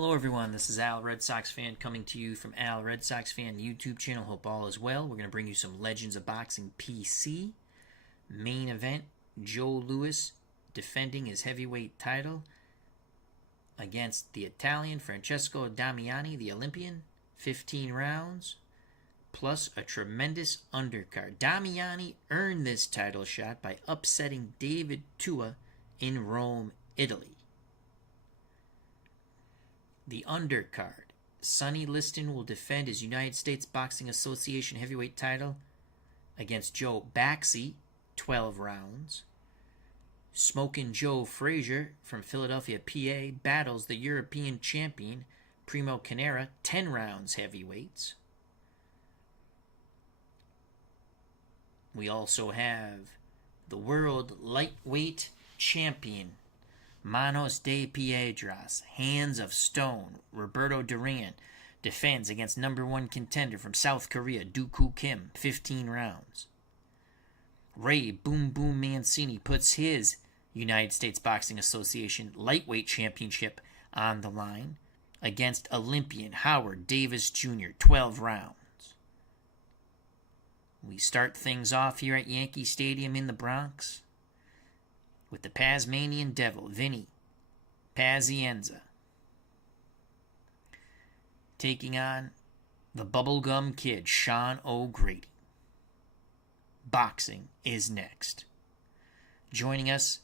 Hello everyone, this is Al Red Sox Fan coming to you from Al Red Sox Fan YouTube channel. Hope all is well. We're going to bring you some Legends of Boxing PC. Main event, Joe Louis defending his heavyweight title against the Italian Francesco Damiani, the Olympian. 15 rounds, plus a tremendous undercard. Damiani earned this title shot by upsetting David Tua in Rome, Italy. The undercard, Sonny Liston will defend his United States Boxing Association heavyweight title against Joe Baksi, 12 rounds. Smokin' Joe Frazier from Philadelphia, PA, battles the European champion Primo Carnera, 10 rounds heavyweights. We also have the world lightweight champion Manos de Piedras, Hands of Stone, Roberto Duran, defends against number one contender from South Korea, Duk-Koo, 15 rounds. Ray Boom Boom Mancini puts his United States Boxing Association lightweight championship on the line against Olympian Howard Davis Jr., 12 rounds. We start things off here at Yankee Stadium in the Bronx with the Pazmanian Devil, Vinny Pazienza, taking on the Bubblegum Kid, Sean O'Grady. Boxing is next. Joining us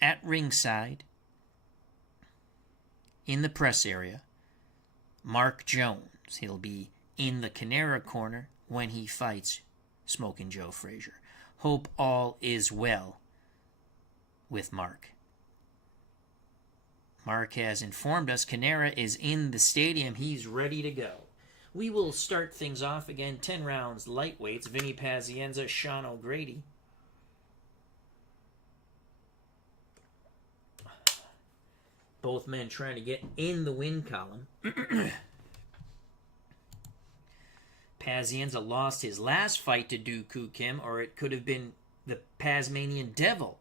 at ringside in the press area, Mark Jones. He'll be in the Carnera corner when he fights Smokin' Joe Frazier. Hope all is well with Mark. Mark has informed us Carnera is in the stadium. He's ready to go. We will start things off again. 10 rounds lightweights. Vinny Pazienza, Sean O'Grady. Both men trying to get in the win column. Pazienza lost his last fight to Duk-Koo, or it could have been the Pazmanian Devil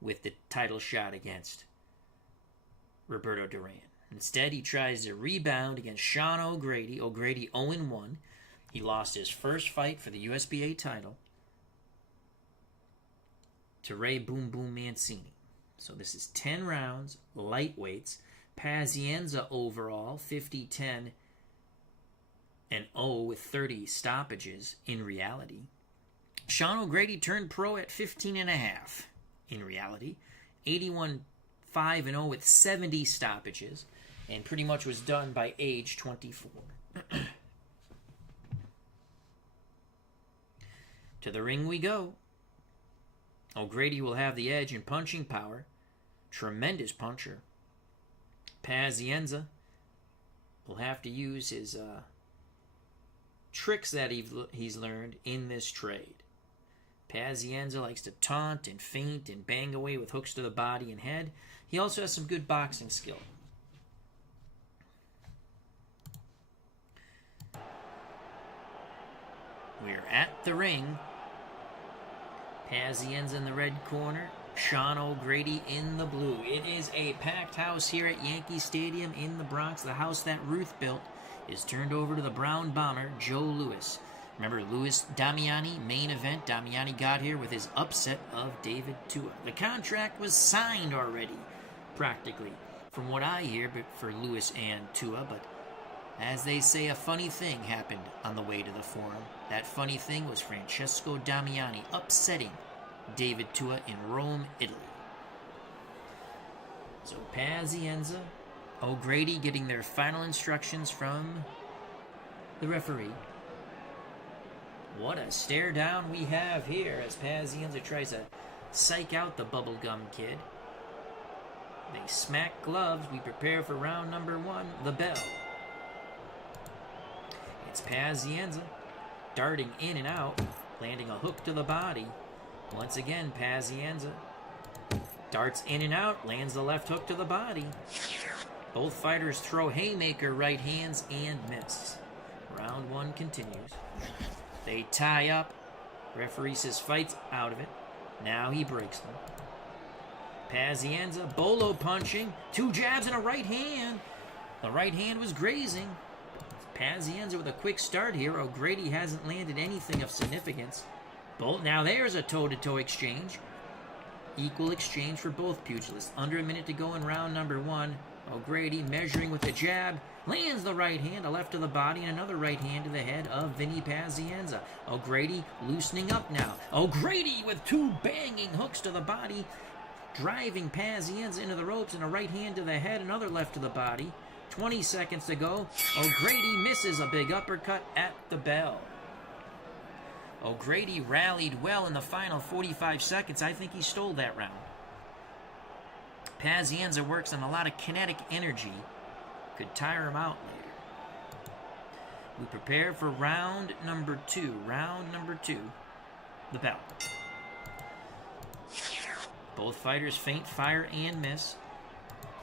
with the title shot against Roberto Duran. Instead, he tries to rebound against Sean O'Grady. O'Grady 0-1. He lost his first fight for the USBA title to Ray Boom Boom Mancini. So this is 10 rounds, lightweights. Pazienza overall, 50-10 and 0 with 30 stoppages in reality. Sean O'Grady turned pro at 15.5 in reality. 81-5-0 with 70 stoppages, and pretty much was done by age 24. To the ring we go. O'Grady will have the edge in punching power. Tremendous puncher. Pazienza will have to use his tricks that he's learned in this trade. Pazienza likes to taunt and feint and bang away with hooks to the body and head. He also has some good boxing skill. We're at the ring. Pazienza in the red corner. Sean O'Grady in the blue. It is a packed house here at Yankee Stadium in the Bronx. The house that Ruth built is turned over to the Brown Bomber, Joe Louis. Remember, Louis Damiani, main event. Damiani got here with his upset of David Tua. The contract was signed already, practically, from what I hear, but for Louis and Tua. But as they say, a funny thing happened on the way to the forum. That funny thing was Francesco Damiani upsetting David Tua in Rome, Italy. So Pazienza, O'Grady getting their final instructions from the referee. What a stare down we have here as Pazienza tries to psych out the Bubblegum Kid. They smack gloves. We prepare for round number 1, the bell. It's Pazienza darting in and out, landing a hook to the body. Once again, Pazienza darts in and out, lands the left hook to the body. Both fighters throw haymaker right hands and miss. Round 1 continues. They tie up. Referee says fight's out of it. Now he breaks them. Pazienza, bolo punching, 2 jabs and a right hand. The right hand was grazing. Pazienza with a quick start here. O'Grady hasn't landed anything of significance. Now there's a toe-to-toe exchange. Equal exchange for both pugilists. Under a minute to go in round number 1. O'Grady measuring with the jab. Lands the right hand, a left to the body, and another right hand to the head of Vinny Pazienza. O'Grady loosening up now. O'Grady with 2 banging hooks to the body. Driving Pazienza into the ropes, and a right hand to the head, another left to the body. 20 seconds to go. O'Grady misses a big uppercut at the bell. O'Grady rallied well in the final 45 seconds. I think he stole that round. Pazienza works on a lot of kinetic energy. Could tire him out later. We prepare for round number 2. Round number 2. The bell. Both fighters feint, fire, and miss.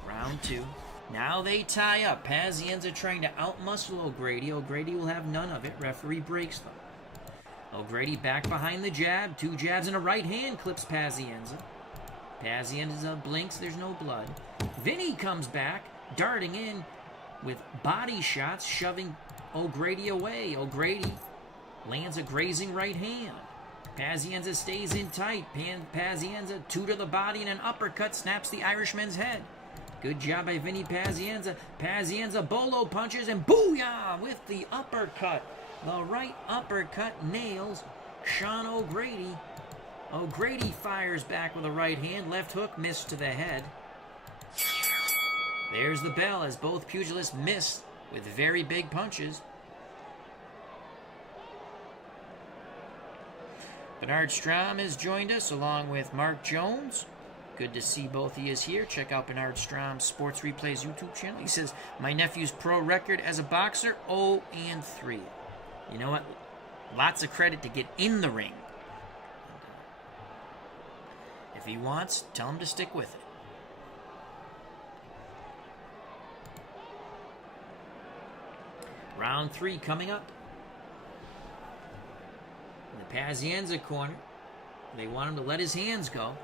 Round 2. Now they tie up. Pazienza trying to outmuscle O'Grady. O'Grady will have none of it. Referee breaks them. O'Grady back behind the jab. 2 jabs and a right hand clips Pazienza. Pazienza blinks. There's no blood. Vinny comes back, darting in with body shots, shoving O'Grady away. O'Grady lands a grazing right hand. Pazienza stays in tight. Pazienza 2 to the body and an uppercut snaps the Irishman's head. Good job by Vinny Pazienza. Pazienza bolo punches and booyah with the uppercut. The right uppercut nails Sean O'Grady. O'Grady fires back with a right hand. Left hook missed to the head. There's the bell as both pugilists miss with very big punches. Bernard Strom has joined us along with Mark Jones. Good to see both of you here. Check out Bernard Strom's Sports Replays YouTube channel. He says, my nephew's pro record as a boxer, 0-3. You know what? Lots of credit to get in the ring. If he wants, tell him to stick with it. Round 3 coming up. In the Pazienza corner, they want him to let his hands go.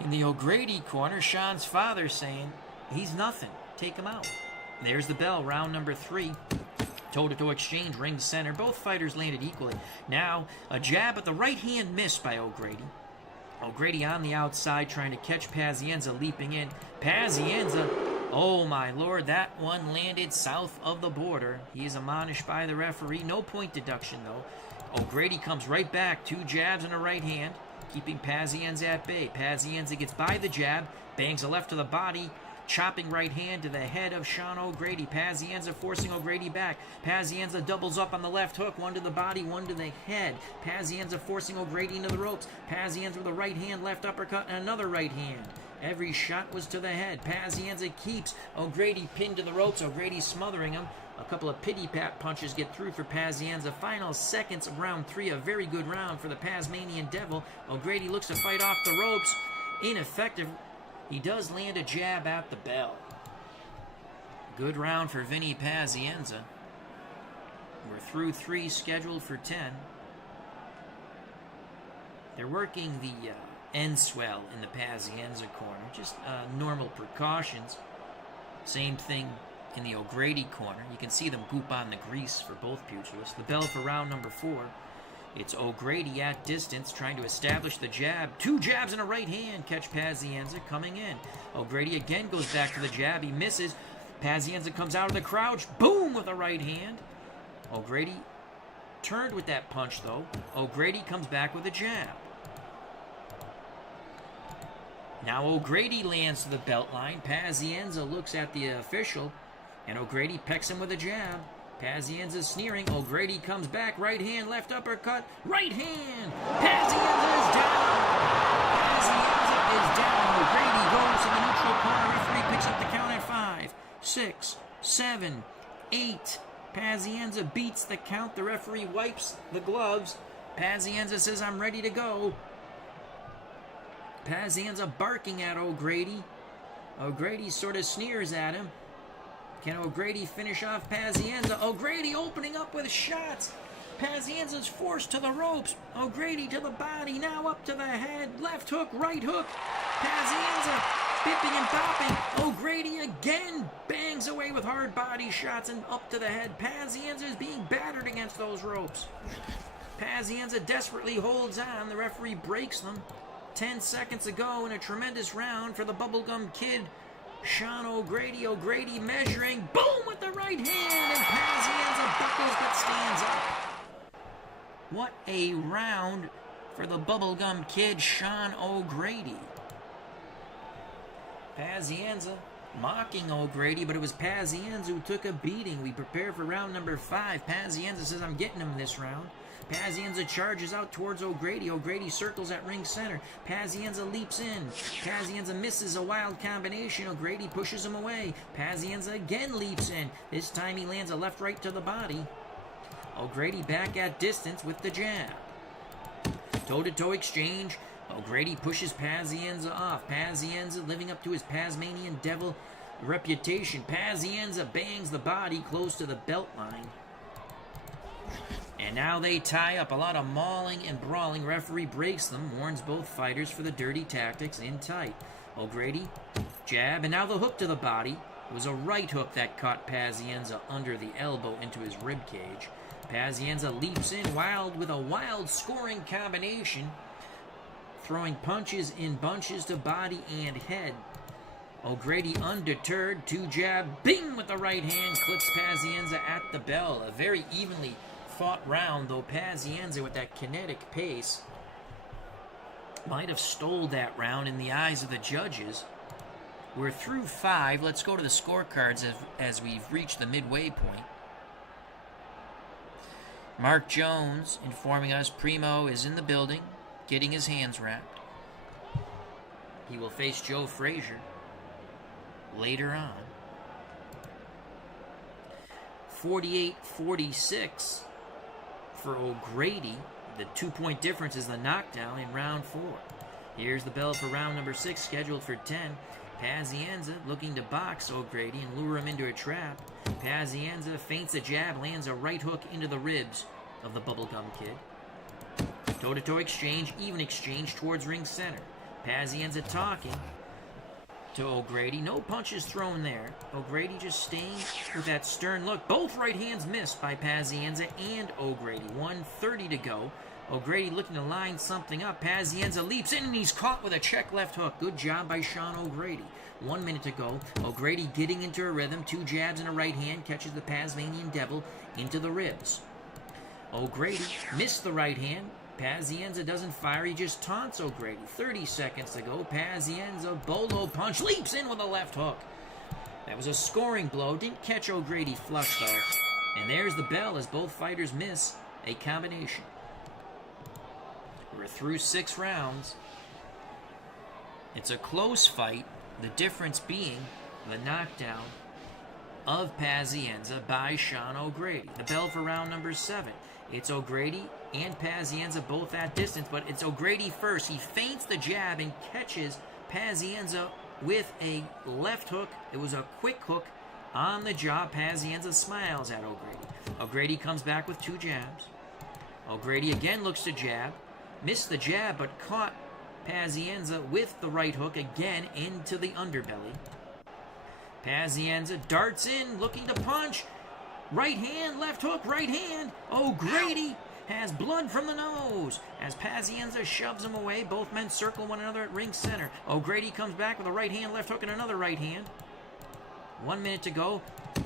In the O'Grady corner, Sean's father saying, he's nothing. Take him out. There's the bell, round number 3. Toe-to-toe exchange, ring center. Both fighters landed equally. Now, a jab, but the right hand missed by O'Grady. O'Grady on the outside trying to catch Pazienza leaping in. Pazienza, oh my lord, that one landed south of the border. He is admonished by the referee. No point deduction, though. O'Grady comes right back. 2 jabs and a right hand, keeping Pazienza at bay. Pazienza gets by the jab, bangs a left to the body, chopping right hand to the head of Sean O'Grady. Pazienza forcing O'Grady back. Pazienza doubles up on the left hook, 1 to the body, 1 to the head. Pazienza forcing O'Grady into the ropes. Pazienza with a right hand, left uppercut, and another right hand. Every shot was to the head. Pazienza keeps O'Grady pinned to the ropes. O'Grady smothering him. A couple of pity-pat punches get through for Pazienza. Final seconds of round 3. A very good round for the Pazmanian Devil. O'Grady looks to fight off the ropes. Ineffective. He does land a jab at the bell. Good round for Vinny Pazienza. We're through 3, scheduled for 10. They're working the end swell in the Pazienza corner. Just normal precautions. Same thing in the O'Grady corner. You can see them goop on the grease for both pugilists. The bell for round number 4. It's O'Grady at distance, trying to establish the jab. 2 jabs and a right hand catch Pazienza coming in. O'Grady again goes back to the jab. He misses. Pazienza comes out of the crouch. Boom with a right hand. O'Grady turned with that punch, though. O'Grady comes back with a jab. Now O'Grady lands to the belt line. Pazienza looks at the official, and O'Grady pecks him with a jab. Pazienza sneering. O'Grady comes back. Right hand, left uppercut. Right hand. Pazienza is down. Pazienza is down. O'Grady goes to the neutral corner. Referee picks up the count at 5, 6, 7, 8. Pazienza beats the count. The referee wipes the gloves. Pazienza says, I'm ready to go. Pazienza barking at O'Grady. O'Grady sort of sneers at him. Can O'Grady finish off Pazienza? O'Grady opening up with shots. Pazienza's forced to the ropes. O'Grady to the body, now up to the head. Left hook, right hook. Pazienza bipping and bopping. O'Grady again bangs away with hard body shots and up to the head. Pazienza is being battered against those ropes. Pazienza desperately holds on. The referee breaks them. 10 seconds to go in a tremendous round for the Bubblegum Kid, Sean O'Grady. O'Grady measuring. Boom with the right hand. And Pazienza buckles but stands up. What a round for the Bubblegum Kid, Sean O'Grady. Pazienza mocking O'Grady, but it was Pazienza who took a beating. We prepare for round number 5. Pazienza says, I'm getting him this round. Pazienza charges out towards O'Grady. O'Grady circles at ring center. Pazienza leaps in. Pazienza misses a wild combination. O'Grady pushes him away. Pazienza again leaps in. This time he lands a left-right to the body. O'Grady back at distance with the jab. Toe-to-toe exchange. O'Grady pushes Pazienza off. Pazienza living up to his Pazmanian devil reputation. Pazienza bangs the body close to the belt line. And now they tie up. A lot of mauling and brawling. Referee breaks them. Warns both fighters for the dirty tactics in tight. O'Grady, jab, and now the hook to the body. It was a right hook that caught Pazienza under the elbow into his rib cage. Pazienza leaps in with a wild scoring combination, throwing punches in bunches to body and head. O'Grady undeterred, 2 jab, bing with the right hand, clips Pazienza at the bell. A very evenly fought round, though Pazienza with that kinetic pace might have stole that round in the eyes of the judges. We're through 5. Let's go to the scorecards as we've reached the midway point. Mark Jones informing us Primo is in the building, getting his hands wrapped. He will face Joe Frazier later on. 48-46 for O'Grady. The 2-point difference is the knockdown in round 4. Here's the bell for round number 6, scheduled for 10. Pazienza looking to box O'Grady and lure him into a trap. Pazienza feints a jab, lands a right hook into the ribs of the Bubblegum Kid. Toe-to-toe exchange, even exchange towards ring center. Pazienza talking to O'Grady. No punches thrown there. O'Grady just staying with that stern look. Both right hands missed by Pazienza and O'Grady. 1:30 to go. O'Grady looking to line something up. Pazienza leaps in and he's caught with a check left hook. Good job by Sean O'Grady. 1 minute to go. O'Grady getting into a rhythm. 2 jabs and a right hand. Catches the Pazmanian devil into the ribs. O'Grady missed the right hand. Pazienza doesn't fire. He just taunts O'Grady. 30 seconds to go. Pazienza bolo punch. Leaps in with a left hook. That was a scoring blow. Didn't catch O'Grady flush though. And there's the bell as both fighters miss a combination. We're through 6 rounds. It's a close fight, the difference being the knockdown of Pazienza by Sean O'Grady. The bell for round number 7. It's O'Grady and Pazienza both at distance, but it's O'Grady first. He feints the jab and catches Pazienza with a left hook. It was a quick hook on the jaw. Pazienza smiles at O'Grady. O'Grady comes back with 2 jabs. O'Grady again looks to jab. Missed the jab, but caught Pazienza with the right hook again into the underbelly. Pazienza darts in, looking to punch. Right hand, left hook, right hand. O'Grady has blood from the nose as Pazienza shoves him away. Both men circle one another at ring center. O'Grady comes back with a right hand, left hook, and another right hand. 1 minute to go.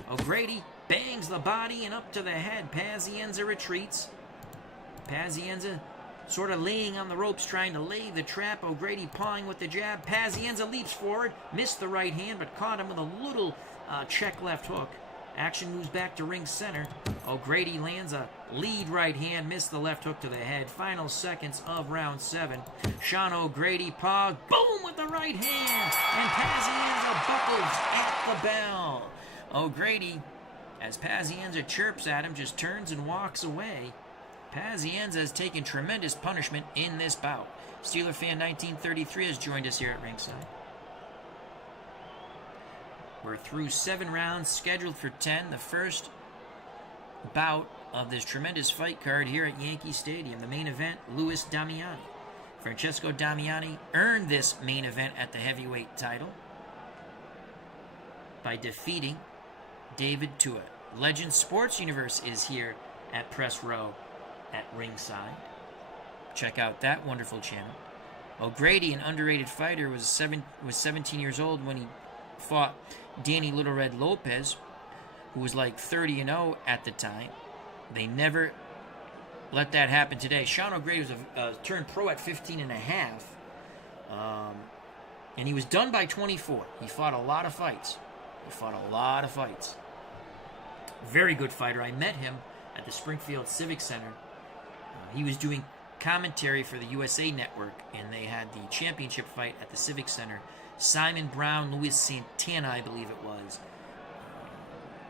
O'Grady bangs the body and up to the head. Pazienza retreats. Pazienza sort of laying on the ropes, trying to lay the trap. O'Grady pawing with the jab. Pazienza leaps forward, missed the right hand, but caught him with a little check left hook. Action moves back to ring center. O'Grady lands a lead right hand, missed the left hook to the head. Final seconds of round 7. Sean O'Grady paw, boom with the right hand, and Pazienza buckles at the bell. O'Grady, as Pazienza chirps at him, just turns and walks away. Pazienza has taken tremendous punishment in this bout. Steeler Fan 1933 has joined us here at ringside. We're through 7 rounds, scheduled for 10. The first bout of this tremendous fight card here at Yankee Stadium. The main event, Damiani. Francesco Damiani earned this main event at the heavyweight title. by defeating David Tua. Legend Sports Universe is here at Press Row at ringside. Check out that wonderful channel. O'Grady, an underrated fighter, was 17 years old when he fought Danny Little Red Lopez, who was like 30-0 at the time. They never let that happen today. Sean O'Grady was turned pro at 15 and a half. And he was done by 24. He fought a lot of fights. Very good fighter. I met him at the Springfield Civic Center. He was doing commentary for the USA Network, and they had the championship fight at the Civic Center. Simon Brown, Luis Santana, I believe it was.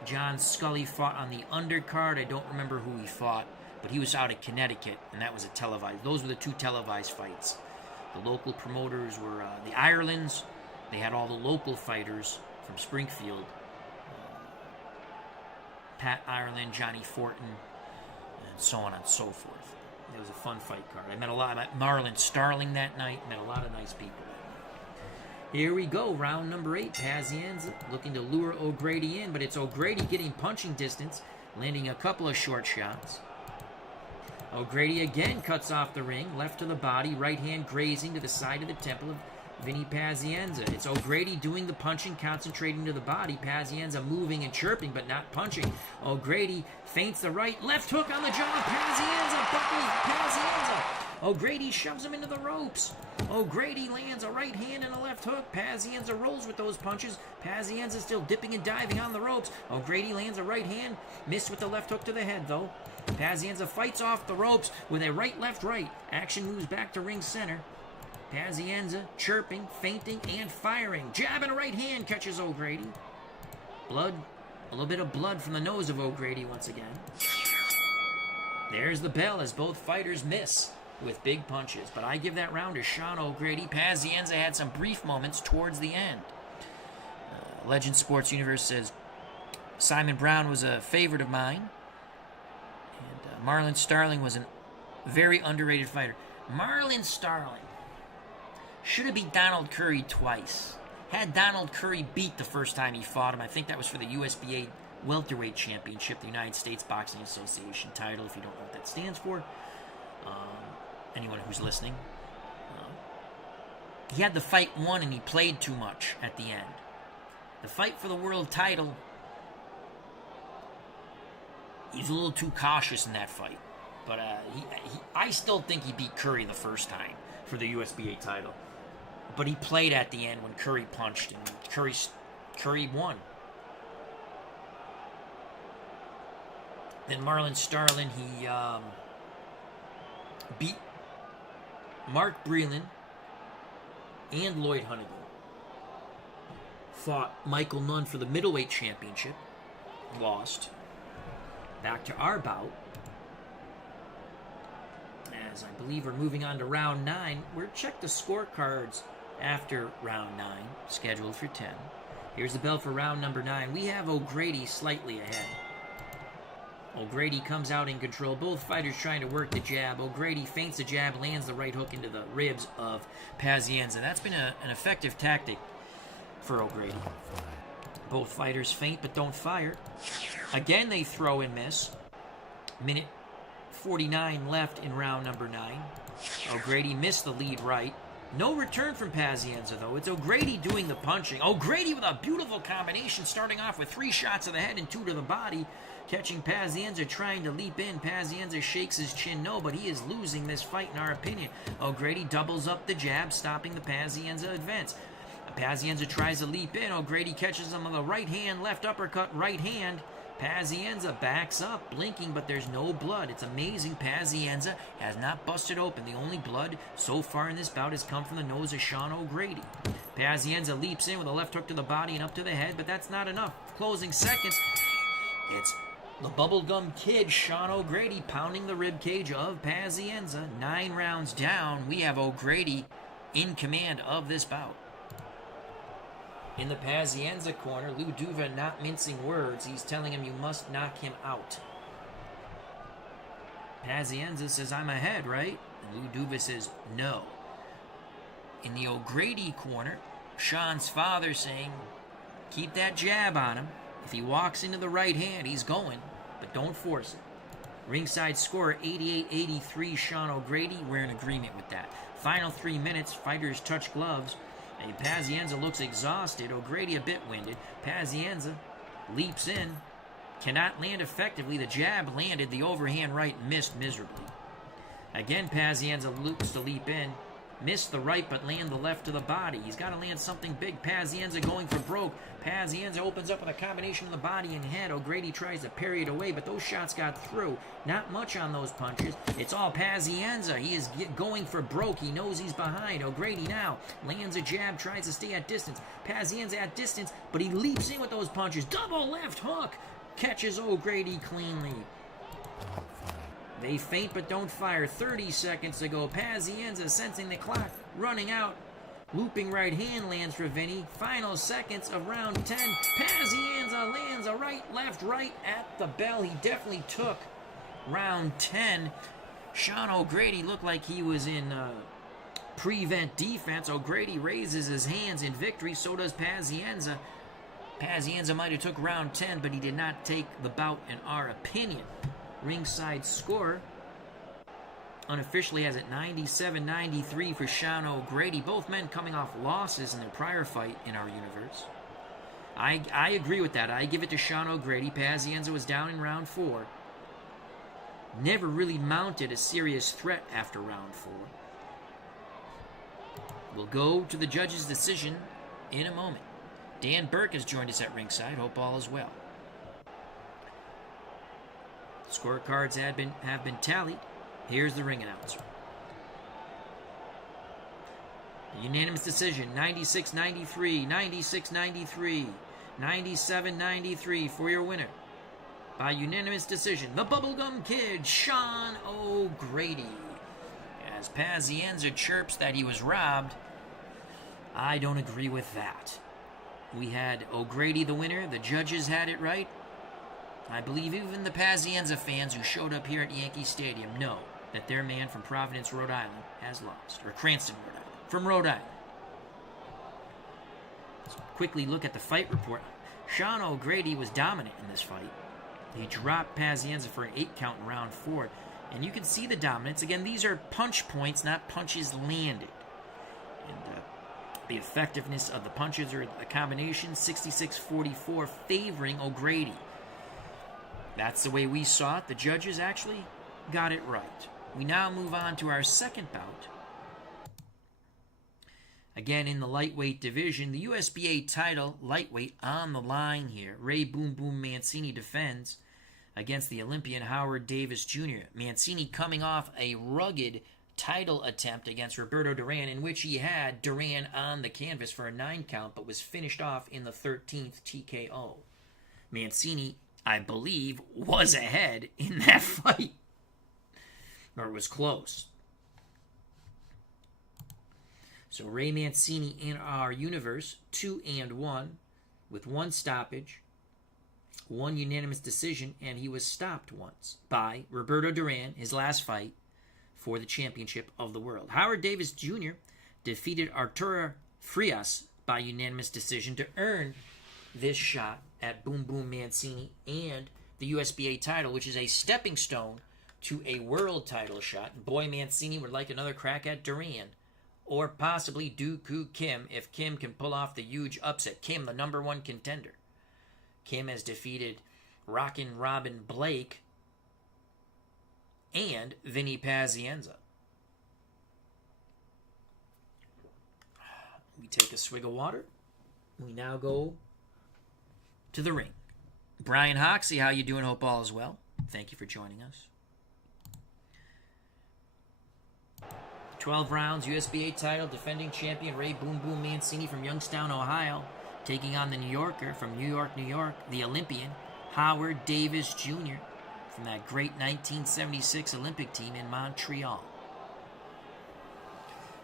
John Scully fought on the undercard. I don't remember who he fought, but he was out of Connecticut, and that was a televised. Those were the two televised fights. The local promoters were the Irelands. They had all the local fighters from Springfield. Pat Ireland, Johnny Fortin, and so on and so forth. It was a fun fight card. I met Marlon Starling that night. Met a lot of nice people that night. Here we go, round number 8. Pazienza looking to lure O'Grady in, but it's O'Grady getting punching distance, landing a couple of short shots. O'Grady again cuts off the ring, left to the body, right hand grazing to the side of the temple of Vinny Pazienza. It's O'Grady doing the punching, concentrating to the body. Pazienza moving and chirping, but not punching. O'Grady feints the right, left hook on the jaw. Pazienza buckles Pazienza. O'Grady shoves him into the ropes. O'Grady lands a right hand and a left hook. Pazienza rolls with those punches. Pazienza still dipping and diving on the ropes. O'Grady lands a right hand, missed with the left hook to the head though. Pazienza fights off the ropes with a right, left, right. Action moves back to ring center. Pazienza chirping, feinting, and firing. Jab and a right hand catches O'Grady. Blood, a little bit of blood from the nose of O'Grady once again. There's the bell as both fighters miss with big punches. But I give that round to Sean O'Grady. Pazienza had some brief moments towards the end. Legend Sports Universe says Simon Brown was a favorite of mine. And Marlon Starling was a very underrated fighter. Marlon Starling should have beat Donald Curry twice. Had Donald Curry beat the first time he fought him, I think that was for the USBA Welterweight Championship, the United States Boxing Association title, if you don't know what that stands for. Anyone who's listening. He had the fight won and he played too much at the end. The fight for the world title, he's a little too cautious in that fight. But I still think he beat Curry the first time for the USBA title. But he played at the end when Curry punched, and Curry won. Then Marlon Starling, he beat Mark Breland and Lloyd Hunnigan. Fought Michael Nunn for the middleweight championship. Lost. Back to our bout. As I believe we're moving on to round 9. We'll check the scorecards after round 9, scheduled for 10. Here's the bell for round number 9. We have O'Grady slightly ahead. O'Grady comes out in control. Both fighters trying to work the jab. O'Grady feints the jab, lands the right hook into the ribs of Pazienza. That's been an effective tactic for O'Grady. Both fighters feint but don't fire. Again, they throw and miss. Minute 49 left in round number 9. O'Grady missed the lead right. No return from Pazienza, though. It's O'Grady doing the punching. O'Grady with a beautiful combination, starting off with 3 shots to the head and 2 to the body. Catching Pazienza trying to leap in. Pazienza shakes his chin no, but he is losing this fight in our opinion. O'Grady doubles up the jab, stopping the Pazienza advance. Pazienza tries to leap in. O'Grady catches him on the right hand, left uppercut, right hand. Pazienza backs up, blinking, but there's no blood. It's amazing Pazienza has not busted open. The only blood so far in this bout has come from the nose of Sean O'Grady. Pazienza leaps in with a left hook to the body and up to the head, but that's not enough. Closing seconds. It's the bubblegum kid, Sean O'Grady, pounding the ribcage of Pazienza. 9 rounds down, we have O'Grady in command of this bout. In the Pazienza corner, Lou Duva not mincing words. He's telling him you must knock him out. Pazienza says, I'm ahead, right? And Lou Duva says, no. In the O'Grady corner, Sean's father saying, Keep that jab on him. If he walks into the right hand, he's going, but don't force it. Ringside score 88-83, Sean O'Grady. We're in agreement with that. Final 3 minutes, fighters touch gloves. And Pazienza looks exhausted. O'Grady a bit winded. Pazienza leaps in. Cannot land effectively. The jab landed. The overhand right missed miserably. Again, Pazienza looks to leap in. Missed the right, but land the left to the body. He's got to land something big. Pazienza going for broke. Pazienza opens up with a combination of the body and head. O'Grady tries to parry it away, but those shots got through. Not much on those punches. It's all Pazienza. He is going for broke. He knows he's behind. O'Grady now lands a jab, tries to stay at distance. Pazienza at distance, but he leaps in with those punches. Double left hook. Catches O'Grady cleanly. They feint but don't fire. 30 seconds to go. Pazienza sensing the clock running out. Looping right hand lands for Vinny. Final seconds of round 10. Pazienza lands a right, left, right at the bell. He definitely took round 10. Sean O'Grady looked like he was in prevent defense. O'Grady raises his hands in victory. So does Pazienza. Pazienza might have took round 10, but he did not take the bout in our opinion. Ringside score unofficially has it 97-93 for Sean O'Grady. Both men coming off losses in their prior fight in our universe. I agree with that. I give it to Sean O'Grady. Pazienza was down in round 4. Never really mounted a serious threat after round 4. We'll go to the judge's decision in a moment. Dan Burke has joined us at ringside. Hope all is well. Scorecards have been tallied. Here's the ring announcer. Unanimous decision, 96-93, 96-93, 97-93 for your winner. By unanimous decision, the Bubblegum Kid, Sean O'Grady. As Pazienza chirps that he was robbed, I don't agree with that. We had O'Grady the winner. The judges had it right. I believe even the Pazienza fans who showed up here at Yankee Stadium know that their man from Providence, Rhode Island, has lost. Or Cranston, Rhode Island. From Rhode Island. Let's quickly look at the fight report. Sean O'Grady was dominant in this fight. He dropped Pazienza for an 8 count in round 4. And you can see the dominance. Again, these are punch points, not punches landed. And the effectiveness of the punches or the combination, 66-44, favoring O'Grady. That's the way we saw it. The judges actually got it right. We now move on to our second bout. Again, in the lightweight division, the USBA title, lightweight, on the line here. Ray Boom Boom Mancini defends against the Olympian Howard Davis Jr. Mancini coming off a rugged title attempt against Roberto Duran, in which he had Duran on the canvas for a 9 count, but was finished off in the 13th TKO. Mancini, I believe, was ahead in that fight. Or it was close. So Ray Mancini in our universe, 2-1, with 1 stoppage, 1 unanimous decision, and he was stopped once by Roberto Duran, his last fight, for the championship of the world. Howard Davis Jr. defeated Arturo Frias by unanimous decision to earn this shot at Boom Boom Mancini and the USBA title, which is a stepping stone to a world title shot. Boy, Mancini would like another crack at Duran, or possibly Duk-Koo Kim if Kim can pull off the huge upset. Kim, the number 1 contender. Kim has defeated Rockin' Robin Blake and Vinny Pazienza. We take a swig of water. We now go to the ring. Brian Hoxie, how you doing? Hope all is well. Thank you for joining us. 12 rounds, USBA title, defending champion Ray Boom Boom Mancini from Youngstown, Ohio, taking on the New Yorker from New York, New York, the Olympian, Howard Davis Jr. from that great 1976 Olympic team in Montreal.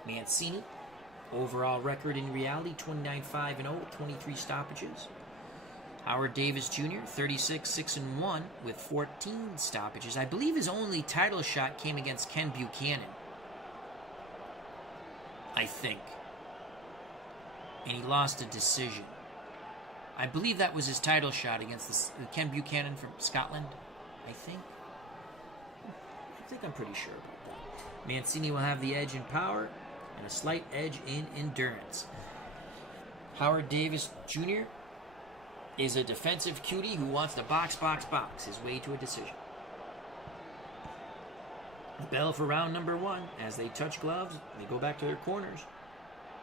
Mancini, overall record in reality, 29-5-0 with 23 stoppages. Howard Davis Jr., 36-6-1 with 14 stoppages. I believe his only title shot came against Ken Buchanan. I think. And he lost a decision. I believe that was his title shot against Ken Buchanan from Scotland, I think. I'm pretty sure about that. Mancini will have the edge in power and a slight edge in endurance. Howard Davis Jr. is a defensive cutie who wants to box his way to a decision. The bell for round number 1. As they touch gloves, they go back to their corners.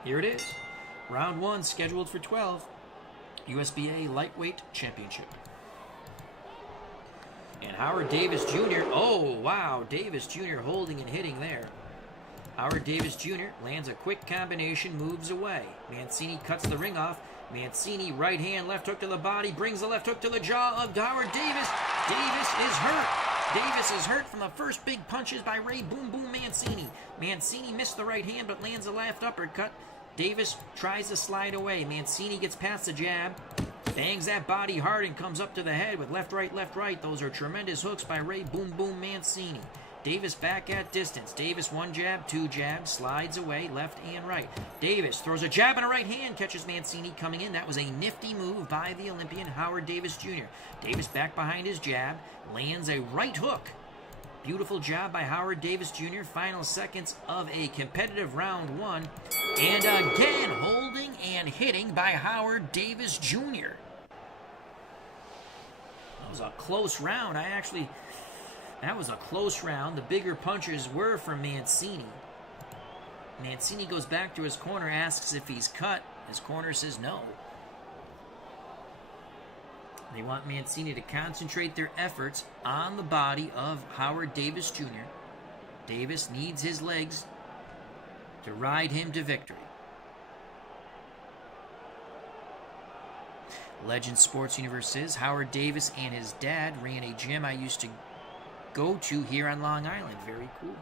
Here it is. Round 1 scheduled for 12. USBA Lightweight Championship. And Howard Davis Jr. Oh, wow. Davis Jr. holding and hitting there. Howard Davis Jr. lands a quick combination, moves away. Mancini cuts the ring off. Mancini, right hand, left hook to the body, brings the left hook to the jaw of Howard Davis. Davis is hurt. Davis is hurt from the first big punches by Ray Boom Boom Mancini. Mancini missed the right hand, but lands a left uppercut. Davis tries to slide away. Mancini gets past the jab, bangs that body hard, and comes up to the head with left, right. Those are tremendous hooks by Ray Boom Boom Mancini. Davis back at distance. Davis 1 jab, 2 jabs, slides away, left and right. Davis throws a jab and a right hand, catches Mancini coming in. That was a nifty move by the Olympian Howard Davis Jr. Davis back behind his jab, lands a right hook. Beautiful job by Howard Davis Jr. Final seconds of a competitive round 1. And again, holding and hitting by Howard Davis Jr. That was a close round. That was a close round. The bigger punches were from Mancini. Mancini goes back to his corner, asks if he's cut. His corner says no. They want Mancini to concentrate their efforts on the body of Howard Davis Jr. Davis needs his legs to ride him to victory. Legend Sports Universe says Howard Davis and his dad ran a gym I used to go to here on Long Island. Very cool.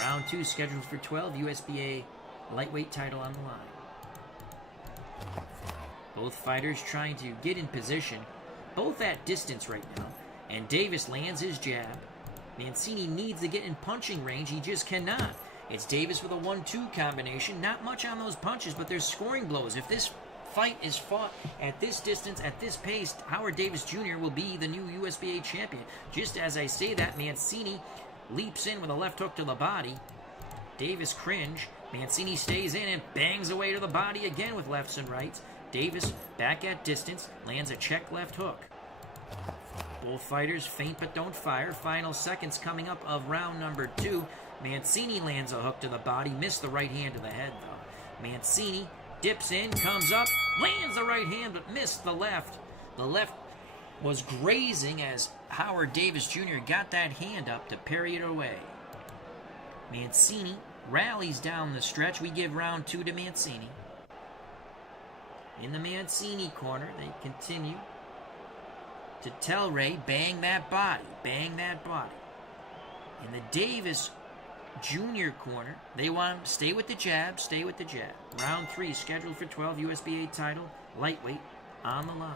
Round 2 scheduled for 12. USBA lightweight title on the line. Both fighters trying to get in position. Both at distance right now. And Davis lands his jab. Mancini needs to get in punching range. He just cannot. It's Davis with a 1-2 combination. Not much on those punches, but there's scoring blows. If this fight is fought at this distance, at this pace, Howard Davis Jr. will be the new USBA champion. Just as I say that, Mancini leaps in with a left hook to the body. Davis cringe. Mancini stays in and bangs away to the body again with lefts and rights. Davis back at distance, lands a check left hook. Both fighters feint but don't fire. Final seconds coming up of round number 2. Mancini lands a hook to the body, missed the right hand to the head though. Mancini dips in, comes up, lands the right hand, but missed the left. The left was grazing as Howard Davis Jr. got that hand up to parry it away. Mancini rallies down the stretch. We give round 2 to Mancini. In the Mancini corner, they continue to tell Ray, bang that body, bang that body. In the Davis Jr. corner, they want him to stay with the jab, stay with the jab. Round 3 scheduled for 12, USBA title, lightweight, on the line.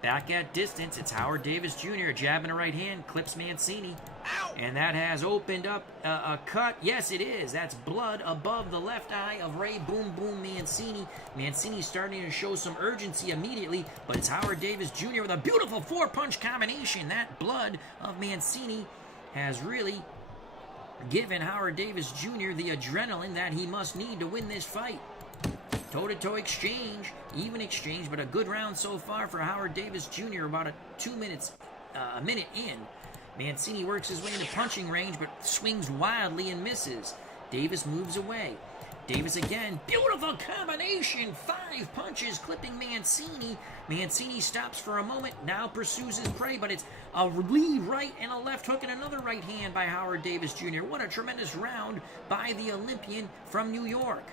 Back at distance, it's Howard Davis Jr. Jab in the right hand, clips Mancini. Ow! And that has opened up a cut. Yes, it is. That's blood above the left eye of Ray Boom Boom Mancini. Mancini starting to show some urgency immediately, but it's Howard Davis Jr. with a beautiful 4-punch combination. That blood of Mancini has really given Howard Davis Jr. the adrenaline that he must need to win this fight. Toe-to-toe exchange, even exchange, but a good round so far for Howard Davis Jr. About a minute in. Mancini works his way into punching range, but swings wildly and misses. Davis moves away. Davis again, beautiful combination, 5 punches clipping Mancini. Mancini stops for a moment, now pursues his prey, but it's a lead right and a left hook and another right hand by Howard Davis Jr. What a tremendous round by the Olympian from New York.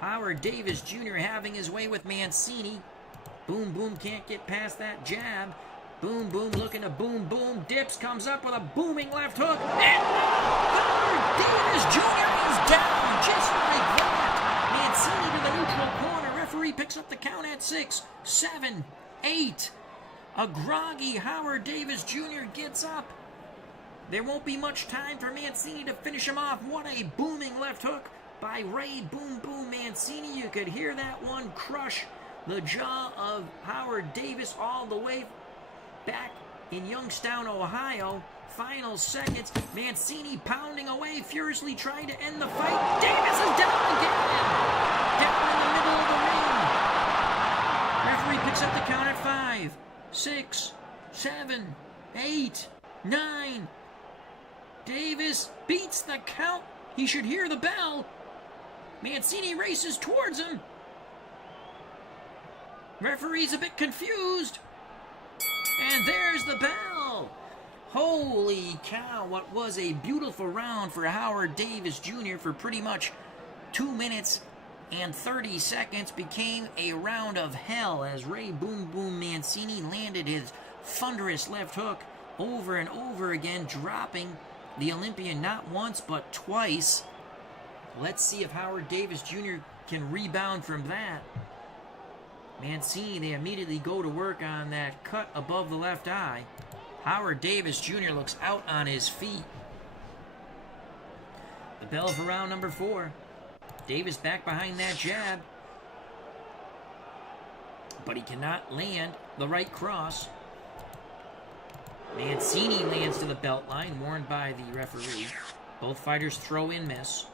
Howard Davis Jr. having his way with Mancini. Boom Boom can't get past that jab. Boom Boom looking to Boom Boom. Dips, comes up with a booming left hook. And Howard Davis Jr. is down just like that. Mancini to the neutral corner. Referee picks up the count at 6, 7, 8. A groggy Howard Davis Jr. gets up. There won't be much time for Mancini to finish him off. What a booming left hook by Ray Boom Boom Mancini. You could hear that one crush The jaw of Howard Davis all the way back in Youngstown, Ohio. Final seconds. Mancini pounding away, furiously trying to end the fight. Davis is down again. Down in the middle of the ring. Referee picks up the count at 5, 6, 7, 8, 9. Davis beats the count. He should hear the bell. Mancini races towards him. Referee's a bit confused. And there's the bell. Holy cow, what was a beautiful round for Howard Davis Jr. for pretty much 2 minutes and 30 seconds became a round of hell as Ray Boom Boom Mancini landed his thunderous left hook over and over again, dropping the Olympian not once but twice. Let's see if Howard Davis Jr. can rebound from that. Mancini, they immediately go to work on that cut above the left eye. Howard Davis Jr. looks out on his feet. The bell for round number 4. Davis back behind that jab. But he cannot land the right cross. Mancini lands to the belt line, warned by the referee. Both fighters throw in miss.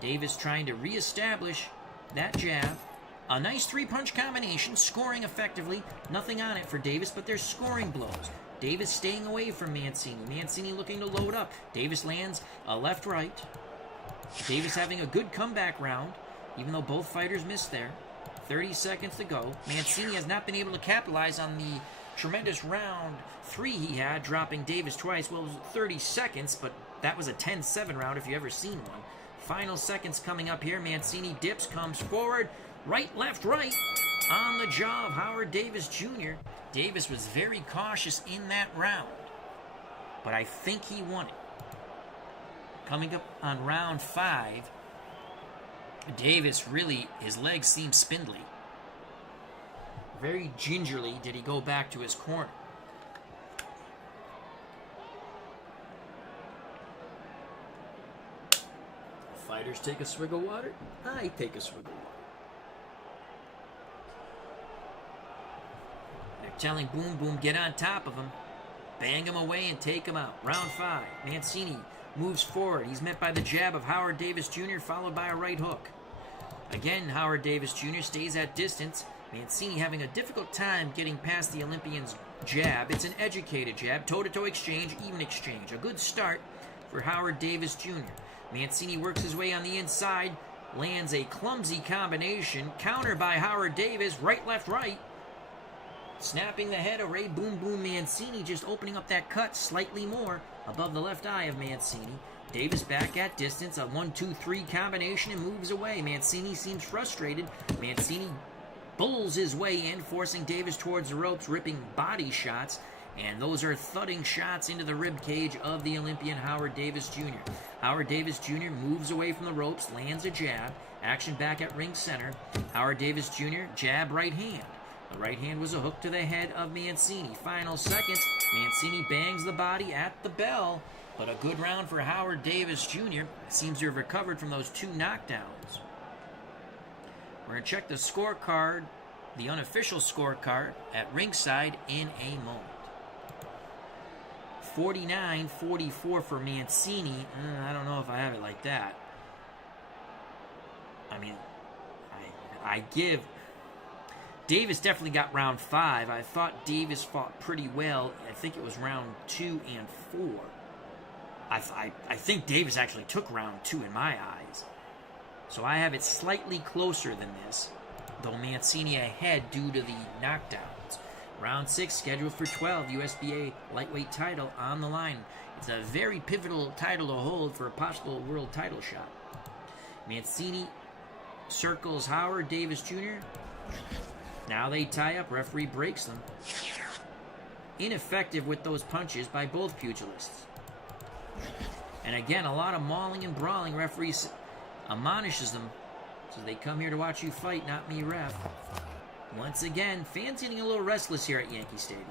Davis trying to reestablish that jab. A nice 3-punch combination, scoring effectively. Nothing on it for Davis, but there's scoring blows. Davis staying away from Mancini. Mancini looking to load up. Davis lands a left-right. Davis having a good comeback round, even though both fighters missed there. 30 seconds to go. Mancini has not been able to capitalize on the tremendous round 3 he had, dropping Davis twice. Well, it was 30 seconds, but that was a 10-7 round if you ever seen one. Final seconds coming up here. Mancini dips, comes forward. Right, left, right. On the jaw of Howard Davis Jr. Davis was very cautious in that round, but I think he won it. Coming up on round 5, Davis really, his legs seem spindly. Very gingerly did he go back to his corner. Fighters take a swig of water. I take a swig of water. They're telling Boom Boom, get on top of him. Bang him away and take him out. Round 5. Mancini moves forward. He's met by the jab of Howard Davis Jr., followed by a right hook. Again, Howard Davis Jr. stays at distance. Mancini having a difficult time getting past the Olympian's jab. It's an educated jab. Toe-to-toe exchange, even exchange. A good start for Howard Davis Jr. Mancini works his way on the inside. Lands a clumsy combination. Counter by Howard Davis. Right, left, right. Snapping the head of Ray Boom Boom Mancini, just opening up that cut slightly more above the left eye of Mancini. Davis back at distance, a 1-2-3 combination, and moves away. Mancini seems frustrated. Mancini bulls his way in, forcing Davis towards the ropes, ripping body shots, and those are thudding shots into the rib cage of the Olympian Howard Davis Jr. Howard Davis Jr. moves away from the ropes, lands a jab. Action back at ring center. Howard Davis Jr. jab right hand. The right hand was a hook to the head of Mancini. Final seconds. Mancini bangs the body at the bell. But a good round for Howard Davis Jr. Seems to have recovered from those 2 knockdowns. We're going to check the scorecard, the unofficial scorecard, at ringside in a moment. 49-44 for Mancini. I don't know if I have it like that. I mean, I give... Davis definitely got round 5. I thought Davis fought pretty well. I think it was round 2 and 4. I think Davis actually took round 2 in my eyes. So I have it slightly closer than this, though Mancini ahead due to the knockdowns. Round 6 scheduled for 12. USBA lightweight title on the line. It's a very pivotal title to hold for a possible world title shot. Mancini circles Howard Davis Jr. Now they tie up. Referee breaks them. Ineffective with those punches by both pugilists. And again, a lot of mauling and brawling. Referee admonishes them. So they come here to watch you fight, not me, ref. Once again, fans getting a little restless here at Yankee Stadium.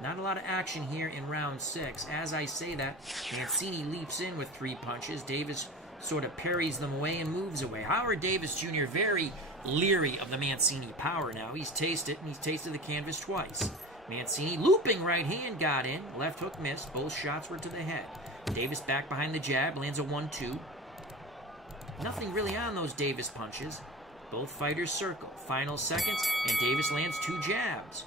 Not a lot of action here in round 6. As I say that, Mancini leaps in with 3 punches. Davis sort of parries them away and moves away. Howard Davis Jr. very leery of the Mancini power now. He's tasted it, and he's tasted the canvas twice. Mancini looping right hand got in. Left hook missed. Both shots were to the head. Davis back behind the jab, lands a 1-2. Nothing really on those Davis punches. Both fighters circle. Final seconds, and Davis lands 2 jabs.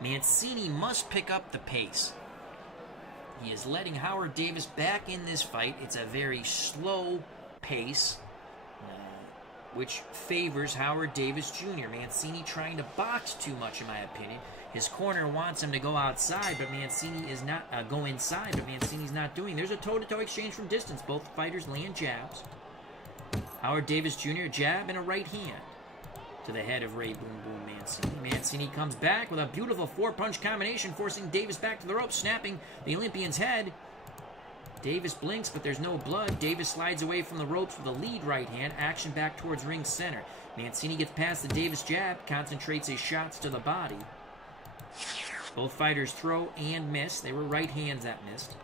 Mancini must pick up the pace. He is letting Howard Davis back in this fight. It's a very slow pace, which favors Howard Davis Jr. Mancini trying to box too much, in my opinion. His corner wants him to go outside, but Mancini is not go inside, but Mancini's not doing. There's a toe-to-toe exchange from distance. Both fighters land jabs. Howard Davis Jr. jab and a right hand to the head of Ray Boom Boom Mancini. Mancini comes back with a beautiful 4-punch combination, forcing Davis back to the ropes, snapping the Olympian's head. Davis blinks, but there's no blood. Davis slides away from the ropes with a lead right hand, action back towards ring center. Mancini gets past the Davis jab, concentrates his shots to the body. Both fighters throw and miss. They were right hands that missed.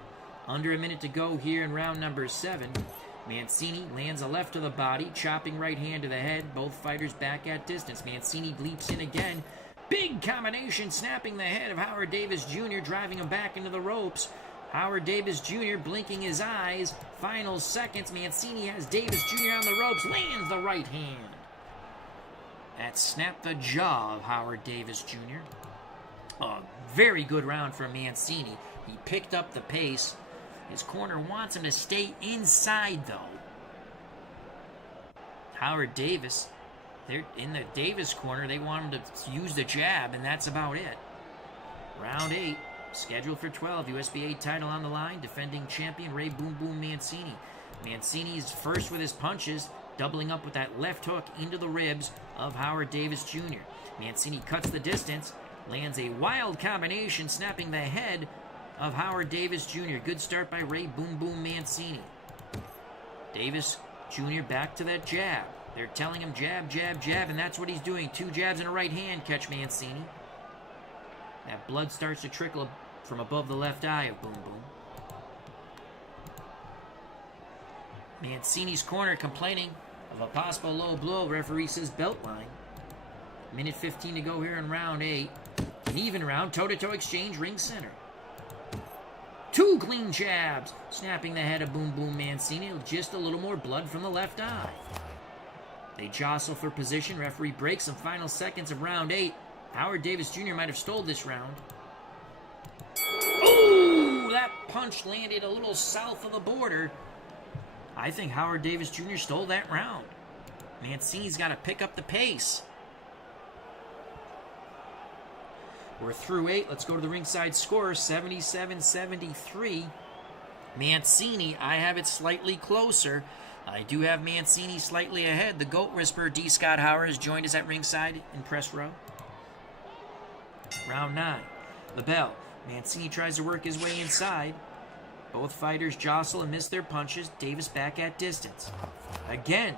Under a minute to go here in round number 7. Mancini lands a left to the body, chopping right hand to the head. Both fighters back at distance. Mancini leaps in again. Big combination, snapping the head of Howard Davis Jr., driving him back into the ropes. Howard Davis Jr. blinking his eyes. Final seconds. Mancini has Davis Jr. on the ropes. Lands the right hand. That snapped the jaw of Howard Davis Jr. A very good round for Mancini. He picked up the pace. His corner wants him to stay inside, though. Howard Davis, they're in the Davis corner. They want him to use the jab, and that's about it. Round 8, scheduled for 12. USBA title on the line. Defending champion Ray Boom Boom Mancini. Mancini's first with his punches, doubling up with that left hook into the ribs of Howard Davis Jr. Mancini cuts the distance, lands a wild combination, snapping the head of Howard Davis Jr. Good start by Ray Boom Boom Mancini. Davis Jr. back to that jab. They're telling him jab, jab, jab, and that's what he's doing. 2 jabs and a right hand catch Mancini. That blood starts to trickle from above the left eye of Boom Boom. Mancini's corner complaining of a possible low blow. Referee says belt line. Minute 15 to go here in round 8. An even round, toe-to-toe exchange, ring center. 2 clean jabs, snapping the head of Boom Boom Mancini, just a little more blood from the left eye. They jostle for position. Referee breaks. Some final seconds of round 8. Howard Davis Jr. might have stole this round. Oh, that punch landed a little south of the border. I think Howard Davis Jr. stole that round. Mancini's got to pick up the pace. We're through 8. Let's go to the ringside score. 77-73. Mancini, I have it slightly closer. I do have Mancini slightly ahead. The GOAT Whisperer, D. Scott Howard, has joined us at ringside in press row. Round 9. The bell. Mancini tries to work his way inside. Both fighters jostle and miss their punches. Davis back at distance. Again,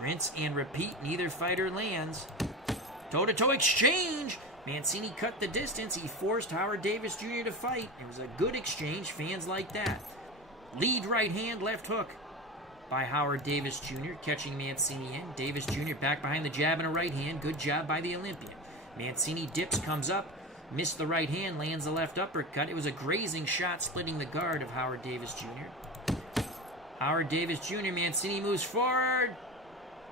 rinse and repeat. Neither fighter lands. Toe-to-toe exchange. Mancini cut the distance. He forced Howard Davis Jr. to fight. It was a good exchange. Fans like that. Lead right hand, left hook by Howard Davis Jr. catching Mancini in. Davis Jr. back behind the jab and a right hand. Good job by the Olympian. Mancini dips, comes up, missed the right hand, lands the left uppercut. It was a grazing shot, splitting the guard of Howard Davis Jr. Howard Davis Jr. Mancini moves forward.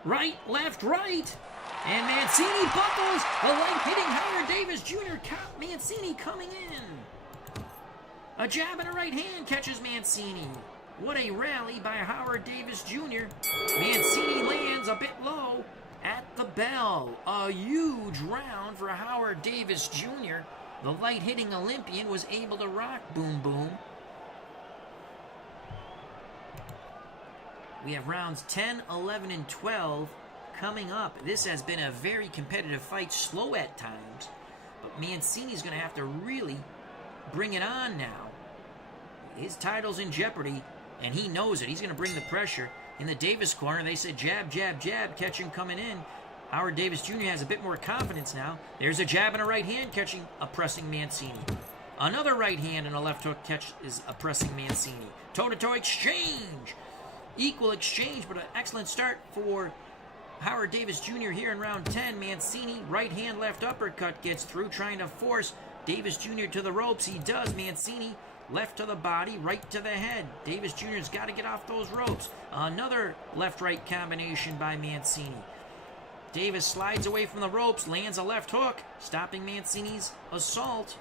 Right, left, right. And Mancini buckles. A light hitting Howard Davis Jr. Mancini coming in. A jab and a right hand catches Mancini. What a rally by Howard Davis Jr. Mancini lands a bit low at the bell. A huge round for Howard Davis Jr. The light-hitting Olympian was able to rock Boom Boom. We have rounds 10, 11, and 12 coming up. This has been a very competitive fight, slow at times, but Mancini's going to have to really bring it on now. His title's in jeopardy, and he knows it. He's going to bring the pressure. In the Davis corner, they said jab, jab, jab, catch him coming in. Howard Davis Jr. has a bit more confidence now. There's a jab and a right hand catching, pressing Mancini. Another right hand and a left hook catch is pressing Mancini. Toe-to-toe exchange. Equal exchange, but an excellent start for Howard Davis Jr. here in round 10. Mancini, right hand, left uppercut, gets through, trying to force Davis Jr. to the ropes. He does. Mancini, left to the body, right to the head. Davis Jr.'s got to get off those ropes. Another left-right combination by Mancini. Davis slides away from the ropes, lands a left hook, stopping Mancini's assault.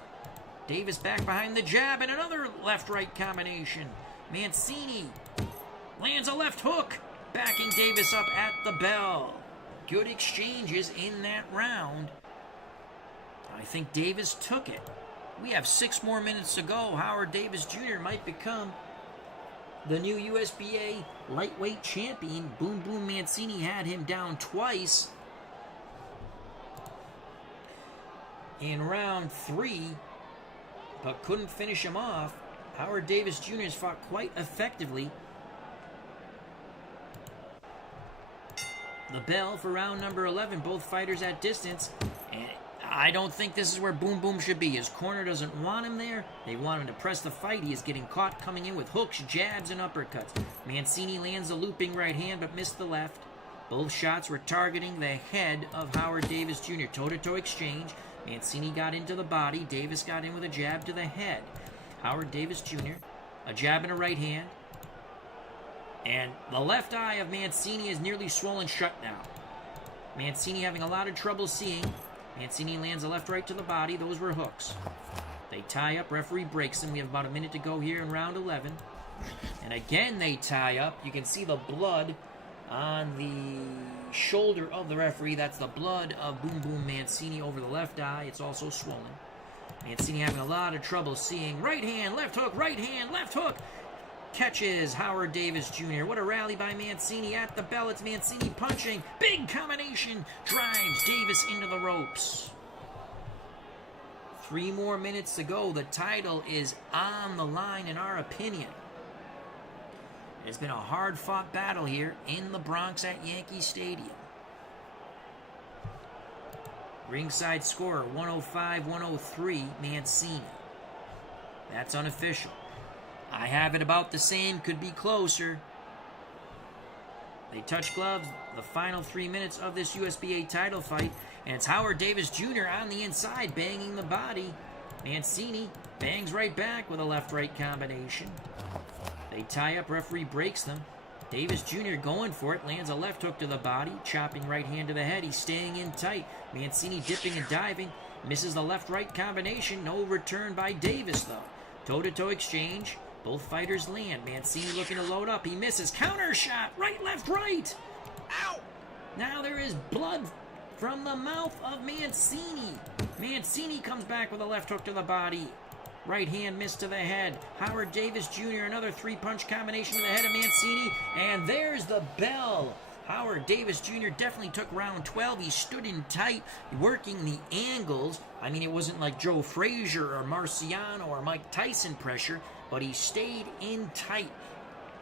Davis back behind the jab, and another left-right combination. Mancini lands a left hook, backing Davis up at the bell. Good exchanges in that round. I think Davis took it. We have 6 more minutes to go. Howard Davis Jr. might become the new USBA lightweight champion. Boom Boom Mancini had him down twice in round 3, but couldn't finish him off. Howard Davis Jr. has fought quite effectively. The bell for round number 11, both fighters at distance, and I don't think this is where Boom Boom should be. His corner doesn't want him there. They want him to press the fight. He is getting caught coming in with hooks, jabs, and uppercuts. Mancini lands a looping right hand, but missed the left. Both shots were targeting the head of Howard Davis Jr. Toe-to-toe exchange. Mancini got into the body. Davis got in with a jab to the head. Howard Davis Jr., a jab and a right hand. And the left eye of Mancini is nearly swollen shut now. Mancini having a lot of trouble seeing. Mancini lands a left-right to the body. Those were hooks. They tie up. Referee breaks them. We have about a minute to go here in round 11. And again they tie up. You can see the blood on the shoulder of the referee. That's the blood of Boom Boom Mancini over the left eye. It's also swollen. Mancini having a lot of trouble seeing. Right hand, left hook, right hand, left hook. Catches Howard Davis Jr. What a rally by Mancini at the bell. It's Mancini punching. Big combination. Drives Davis into the ropes. 3 more minutes to go. The title is on the line in our opinion. It's been a hard-fought battle here in the Bronx at Yankee Stadium. Ringside score 105-103 Mancini. That's unofficial. I have it about the same, could be closer. They touch gloves, the final 3 minutes of this USBA title fight, and it's Howard Davis Jr. on the inside, banging the body. Mancini bangs right back with a left-right combination. They tie up, referee breaks them. Davis Jr. going for it, lands a left hook to the body, chopping right hand to the head. He's staying in tight. Mancini dipping and diving, misses the left-right combination. No return by Davis, though. Toe-to-toe exchange. Both fighters land. Mancini looking to load up. He misses. Counter shot. Right, left, right. Ow! Now there is blood from the mouth of Mancini. Mancini comes back with a left hook to the body. Right hand missed to the head. Howard Davis Jr., another 3-punch combination to the head of Mancini. And there's the bell. Howard Davis Jr. definitely took round 12. He stood in tight, working the angles. I mean, it wasn't like Joe Frazier or Marciano or Mike Tyson pressure, but he stayed in tight.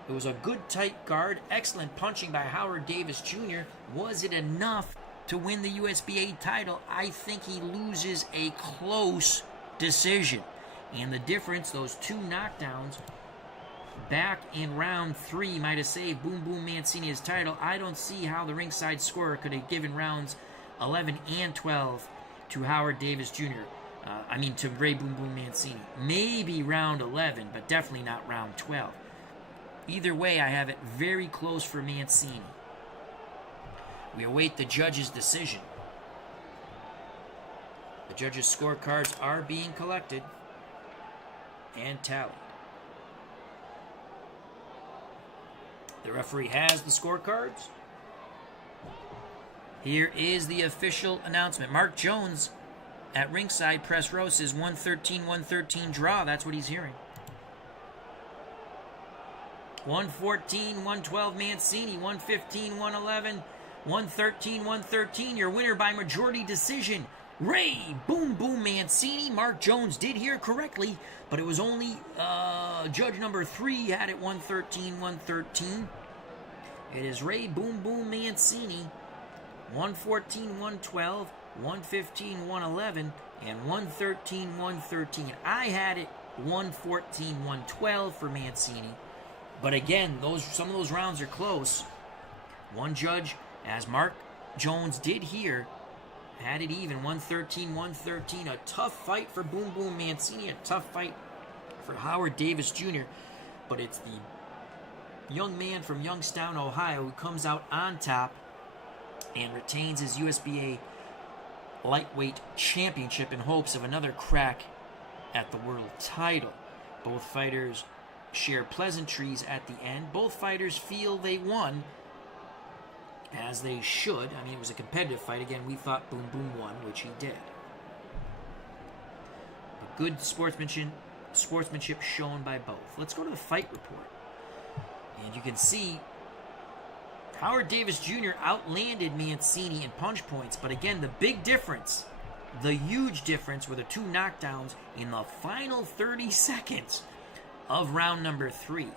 It was a good tight guard. Excellent punching by Howard Davis Jr. Was it enough to win the USBA title? I think he loses a close decision. And the difference, those 2 knockdowns back in round 3 might have saved Boom Boom Mancini his title. I don't see how the ringside scorer could have given rounds 11 and 12 to Howard Davis Jr. To Ray Boom Boom Mancini. Maybe round 11, but definitely not round 12. Either way, I have it very close for Mancini. We await the judge's decision. The judge's scorecards are being collected and tallied. The referee has the scorecards. Here is the official announcement. Mark Jones at ringside press row says 113-113 draw. That's what he's hearing. 114-112 Mancini. 115-111. 113-113. Your winner by majority decision, Ray Boom Boom Mancini. Mark Jones did hear correctly, but it was only judge number 3 had it 113-113. It is Ray Boom Boom Mancini. 114-112, 115-111, and 113-113. I had it 114-112 for Mancini, But again, some of those rounds are close. One judge, as Mark Jones did here, had it even, 113-113. A tough fight for Boom Boom Mancini, a tough fight for Howard Davis Jr., but it's the young man from Youngstown, Ohio, who comes out on top and retains his USBA lightweight championship in hopes of another crack at the world title. Both fighters share pleasantries at the end. Both fighters feel they won, as they should. I mean, it was a competitive fight. Again, we thought Boom Boom won, which he did. But good sportsmanship shown by both. Let's go to the fight report. And you can see Howard Davis Jr. outlanded Mancini in punch points. But again, the big difference, the huge difference, were the two knockdowns in the final 30 seconds of round number 3.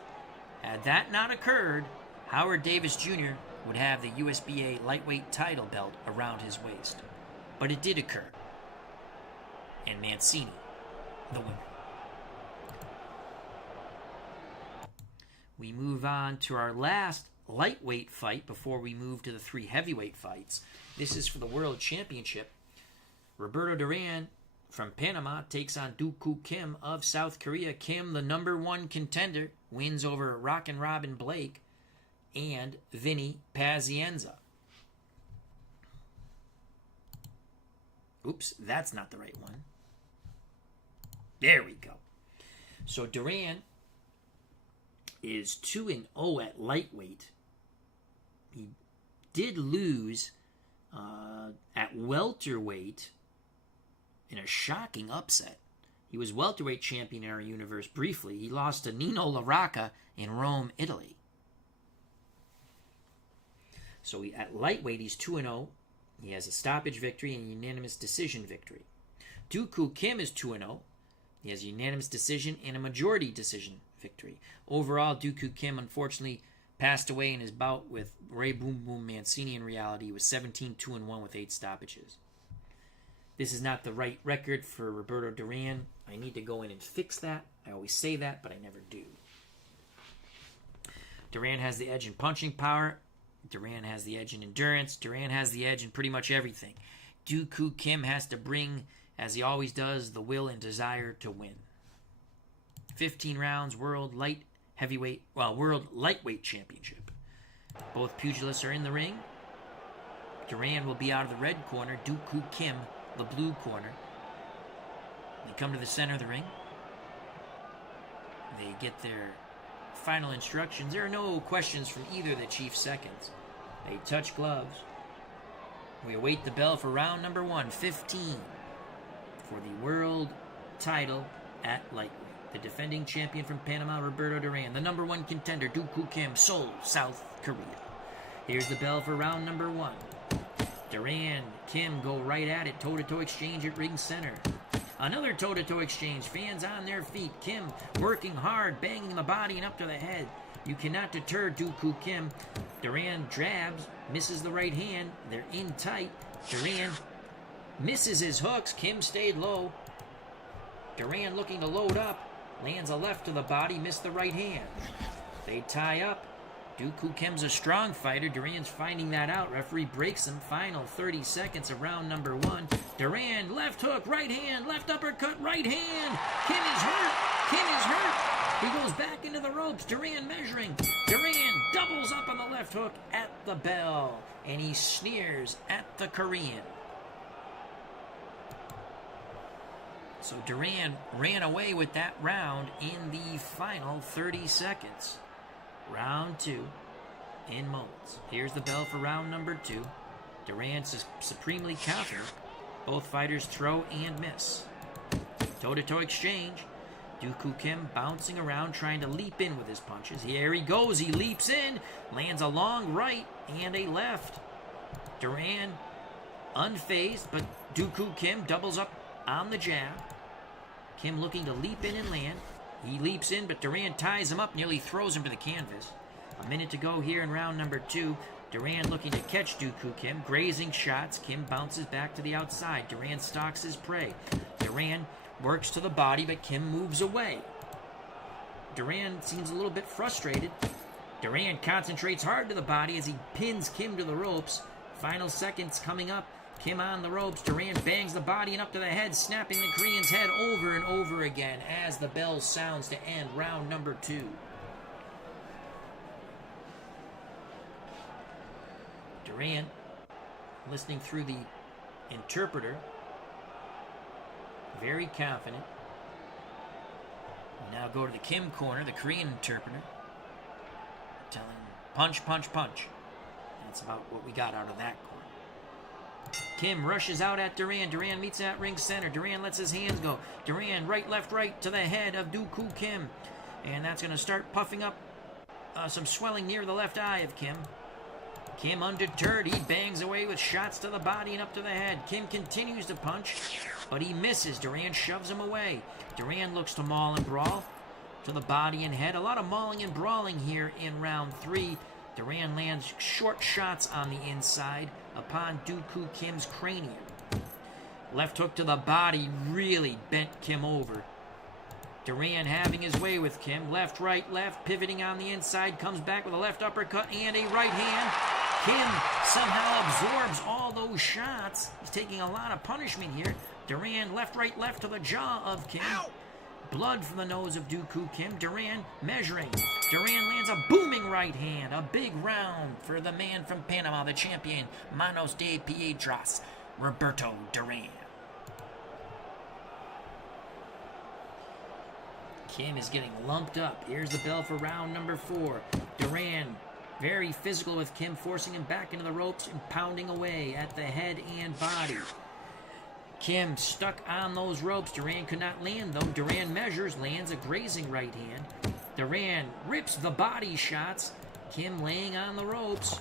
Had that not occurred, Howard Davis Jr. would have the USBA lightweight title belt around his waist. But it did occur. And Mancini, the winner. We move on to our last lightweight fight before we move to the 3 heavyweight fights. This is for the World Championship. Roberto Duran from Panama takes on Duk-Koo Kim of South Korea. Kim, the number 1 contender, wins over Rockin' Robin Blake and Vinny Pazienza. Oops, that's not the right one. There we go. So Duran is 2-0 at lightweight. He did lose at welterweight in a shocking upset. He was welterweight champion in our universe briefly. He lost to Nino La Rocca in Rome, Italy. So at lightweight, he's 2-0. He has a stoppage victory and a unanimous decision victory. Duk-Koo Kim is 2-0. He has a unanimous decision and a majority decision victory. Overall, Duk-Koo Kim unfortunately passed away in his bout with Ray Boom Boom Mancini. In reality, he was 17-2-1 with 8 stoppages. This is not the right record for Roberto Duran. I need to go in and fix that. I always say that, but I never do. Duran has the edge in punching power. Duran has the edge in endurance. Duran has the edge in pretty much everything. Duk-Koo Kim has to bring, as he always does, the will and desire to win. 15 rounds, World Lightweight Championship. Both pugilists are in the ring. Duran will be out of the red corner. Duk-Koo Kim, the blue corner. They come to the center of the ring. They get their final instructions. There are no questions from either of the chief seconds. They touch gloves. We await the bell for round number 1, 15, for the world title at lightweight. The defending champion from Panama, Roberto Duran. The number 1 contender, Duk-Koo Kim, Seoul, South Korea. Here's the bell for round number 1. Duran, Kim go right at it. Toe-to-toe exchange at ring center. Another toe-to-toe exchange. Fans on their feet. Kim working hard, banging the body and up to the head. You cannot deter Duk-Koo Kim. Duran jabs, misses the right hand. They're in tight. Duran misses his hooks. Kim stayed low. Duran looking to load up. Lands a left to the body, missed the right hand. They tie up. Duk-Koo Kim's a strong fighter. Duran's finding that out. Referee breaks him. Final 30 seconds of round number 1. Duran, left hook, right hand, left uppercut, right hand. Kim is hurt. Kim is hurt. He goes back into the ropes. Duran measuring. Duran doubles up on the left hook at the bell. And he sneers at the Korean. So Duran ran away with that round in the final 30 seconds. Round 2 in moments. Here's the bell for round number 2. Duran supremely countered. Both fighters throw and miss. Toe-to-toe exchange. Duk-Koo Kim bouncing around, trying to leap in with his punches. Here he goes. He leaps in. Lands a long right and a left. Duran unfazed, but Duk-Koo Kim doubles up on the jab. Kim looking to leap in and land. He leaps in, but Duran ties him up, nearly throws him to the canvas. A minute to go here in round number 2. Duran looking to catch Duk-Koo Kim. Grazing shots. Kim bounces back to the outside. Duran stalks his prey. Duran works to the body, but Kim moves away. Duran seems a little bit frustrated. Duran concentrates hard to the body as he pins Kim to the ropes. Final seconds coming up. Kim on the ropes. Duran bangs the body and up to the head, snapping the Korean's head over and over again as the bell sounds to end round number 2. Duran, listening through the interpreter, very confident. We now go to the Kim corner, the Korean interpreter, telling him, punch, punch, punch. That's about what we got out of that corner. Kim rushes out at Duran. Duran meets at ring center. Duran lets his hands go. Duran right, left, right to the head of Duk-Koo Kim. And that's going to start puffing up some swelling near the left eye of Kim. Kim undeterred. He bangs away with shots to the body and up to the head. Kim continues to punch, but he misses. Duran shoves him away. Duran looks to maul and brawl to the body and head. A lot of mauling and brawling here in round 3. Duran lands short shots on the inside upon Duk-Koo Kim's cranium. Left hook to the body really bent Kim over. Duran having his way with Kim. Left, right, left, pivoting on the inside. Comes back with a left uppercut and a right hand. Kim somehow absorbs all those shots. He's taking a lot of punishment here. Duran left, right, left to the jaw of Kim. Ow! Blood from the nose of Duk-Koo Kim. Duran measuring. Duran lands a booming right hand. A big round for the man from Panama, the champion, Manos de Piedras, Roberto Duran. Kim is getting lumped up. Here's the bell for round number 4. Duran very physical with Kim, forcing him back into the ropes and pounding away at the head and body. Kim stuck on those ropes. Duran could not land, though. Duran measures, lands a grazing right hand. Duran rips the body shots. Kim laying on the ropes.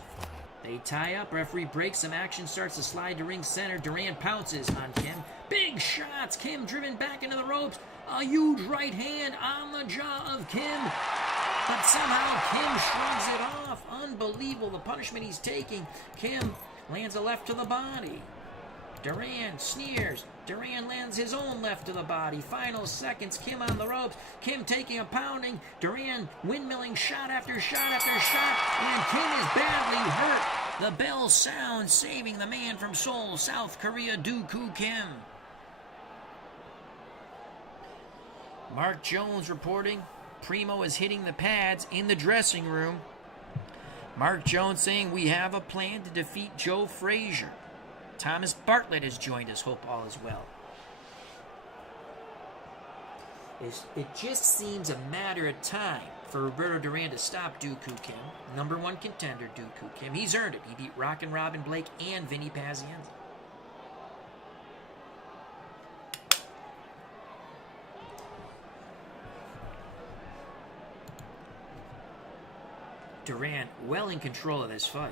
They tie up. Referee breaks. Some action starts to slide to ring center. Duran pounces on Kim. Big shots. Kim driven back into the ropes. A huge right hand on the jaw of Kim. But somehow Kim shrugs it off. Unbelievable the punishment he's taking. Kim lands a left to the body. Duran sneers. Duran lands his own left to the body. Final seconds. Kim on the ropes. Kim taking a pounding. Duran windmilling shot after shot after shot. And Kim is badly hurt. The bell sounds, saving the man from Seoul, South Korea, Duk-Koo Kim. Mark Jones reporting. Primo is hitting the pads in the dressing room. Mark Jones saying we have a plan to defeat Joe Frazier. Thomas Bartlett has joined us. Hope all is well. It just seems a matter of time for Roberto Duran to stop Duk-Koo Kim. Number 1 contender, Duk-Koo Kim. He's earned it. He beat Rockin' Robin Blake and Vinny Pazmanian. Duran well in control of this fight.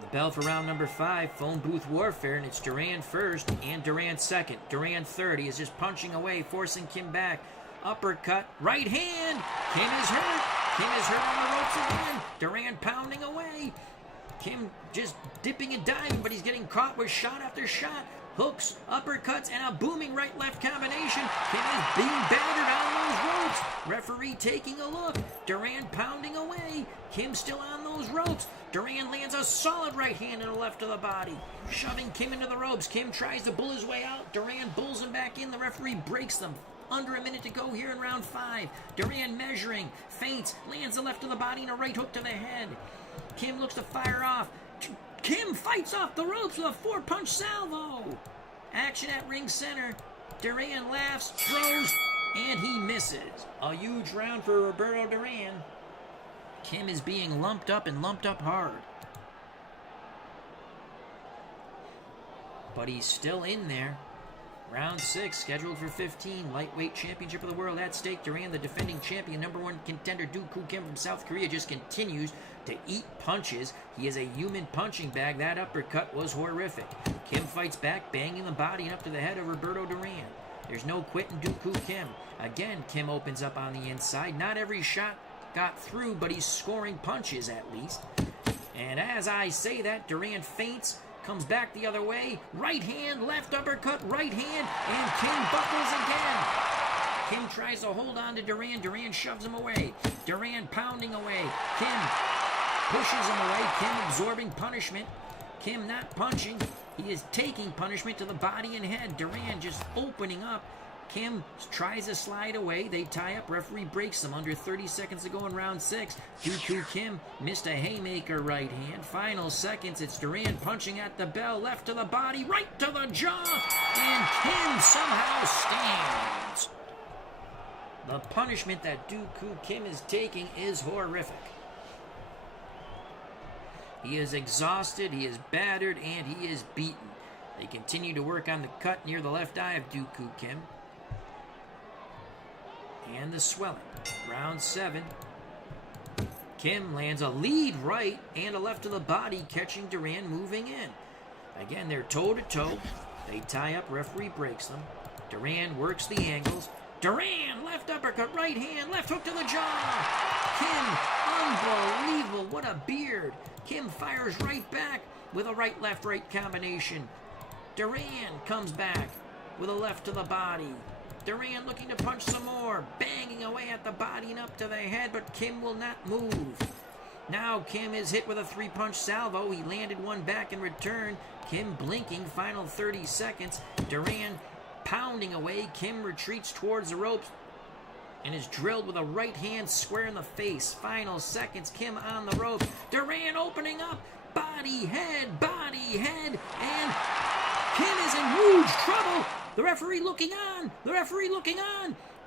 The bell for round number 5, phone booth warfare, and it's Duran first and Duran second. Duran third. He is just punching away, forcing Kim back. Uppercut, right hand. Kim is hurt. Kim is hurt on the ropes again. Duran pounding away. Kim just dipping and diving, but he's getting caught with shot after shot. Hooks, uppercuts, and a booming right-left combination. Kim is being battered on those ropes. Referee taking a look. Duran pounding away. Kim still on those ropes. Duran lands a solid right hand and a left to the body, shoving Kim into the ropes. Kim tries to bull his way out. Duran bulls him back in. The referee breaks them. Under a minute to go here in round 5. Duran measuring, feints, lands a left to the body and a right hook to the head. Kim looks to fire off. Kim fights off the ropes with a 4-punch salvo. Action at ring center. Duran laughs, throws, and he misses. A huge round for Roberto Duran. Kim is being lumped up and lumped up hard. But he's still in there. Round 6, scheduled for 15. Lightweight championship of the world at stake. Duran, the defending champion, number 1 contender, Duk-Koo Kim from South Korea, just continues to eat punches. He is a human punching bag. That uppercut was horrific. Kim fights back, banging the body and up to the head of Roberto Duran. There's no quitting Duk-Koo Kim. Again, Kim opens up on the inside. Not every shot got through, but he's scoring punches at least. And as I say that, Duran feints, comes back the other way. Right hand, left uppercut, right hand, and Kim buckles again. Kim tries to hold on to Duran. Duran shoves him away. Duran pounding away. Kim pushes him away. Kim absorbing punishment. Kim not punching. He is taking punishment to the body and head. Duran just opening up. Kim tries to slide away. They tie up. Referee breaks them under 30 seconds to go in round 6. Duk-Koo Kim missed a haymaker right hand. Final seconds. It's Duran punching at the bell. Left to the body. Right to the jaw. And Kim somehow stands. The punishment that Duk-Koo Kim is taking is horrific. He is exhausted. He is battered. And he is beaten. They continue to work on the cut near the left eye of Duk-Koo Kim. And the swelling. Round 7. Kim lands a lead right and a left to the body, catching Duran moving in. Again, they're toe-to-toe. They tie up. Referee breaks them. Duran works the angles. Duran, left uppercut, right hand, left hook to the jaw. Kim, unbelievable. What a beard. Kim fires right back with a right-left-right combination. Duran comes back with a left to the body. Duran looking to punch some more, banging away at the body and up to the head, but Kim will not move. Now Kim is hit with a 3-punch salvo. He landed one back in return. Kim blinking, final 30 seconds. Duran pounding away. Kim retreats towards the ropes and is drilled with a right hand square in the face. Final seconds, Kim on the ropes. Duran opening up. Body, head, and Kim is in huge trouble. The referee looking on.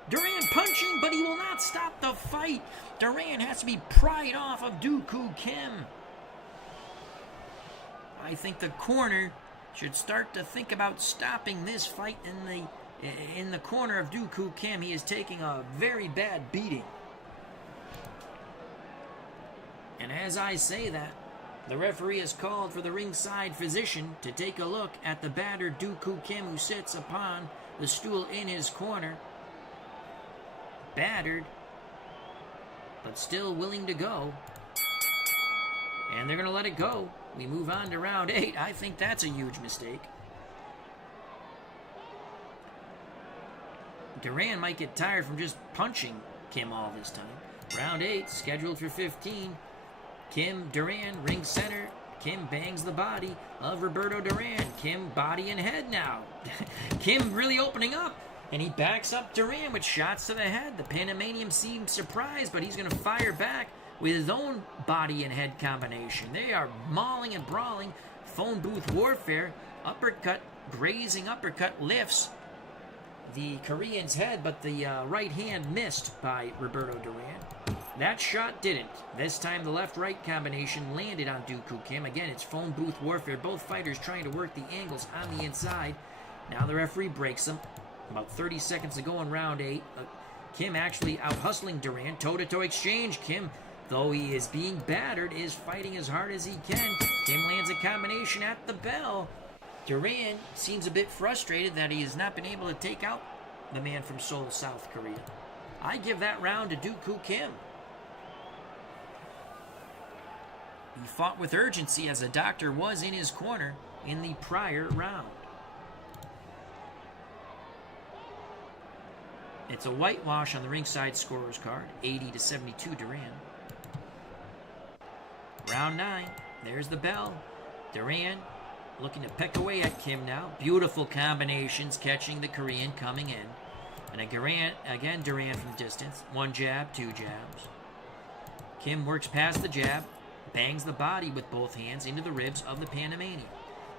Duran punching, but he will not stop the fight. Duran has to be pried off of Duk-Koo Kim. I think the corner should start to think about stopping this fight in the corner of Duk-Koo Kim. He is taking a very bad beating. And as I say that, the referee has called for the ringside physician to take a look at the battered Duk-Koo Kim, who sits upon the stool in his corner. Battered, but still willing to go. And they're going to let it go. We move on to round 8. I think that's a huge mistake. Duran might get tired from just punching Kim all this time. Round 8, scheduled for 15. Kim, Duran, ring center. Kim bangs the body of Roberto Duran. Kim body and head now. Kim really opening up. And he backs up Duran with shots to the head. The Pazmanian seems surprised, but he's going to fire back with his own body and head combination. They are mauling and brawling. Phone booth warfare. Uppercut, grazing uppercut lifts the Korean's head, but the right hand missed by Roberto Duran. That shot didn't. This time the left-right combination landed on Duk-Koo Kim. Again, it's phone booth warfare. Both fighters trying to work the angles on the inside. Now the referee breaks them. About 30 seconds to go in round 8. Kim actually out-hustling Duran. Toe-to-toe exchange. Kim, though he is being battered, is fighting as hard as he can. Kim lands a combination at the bell. Duran seems a bit frustrated that he has not been able to take out the man from Seoul, South Korea. I give that round to Duk-Koo Kim. He fought with urgency as a doctor was in his corner in the prior round. It's a whitewash on the ringside scorer's card, 80-72 Duran. Round 9, there's the bell. Duran looking to peck away at Kim now. Beautiful combinations, catching the Korean coming in. And again, Duran from distance. 1 jab, 2 jabs. Kim works past the jab, bangs the body with both hands into the ribs of the Pazmanian.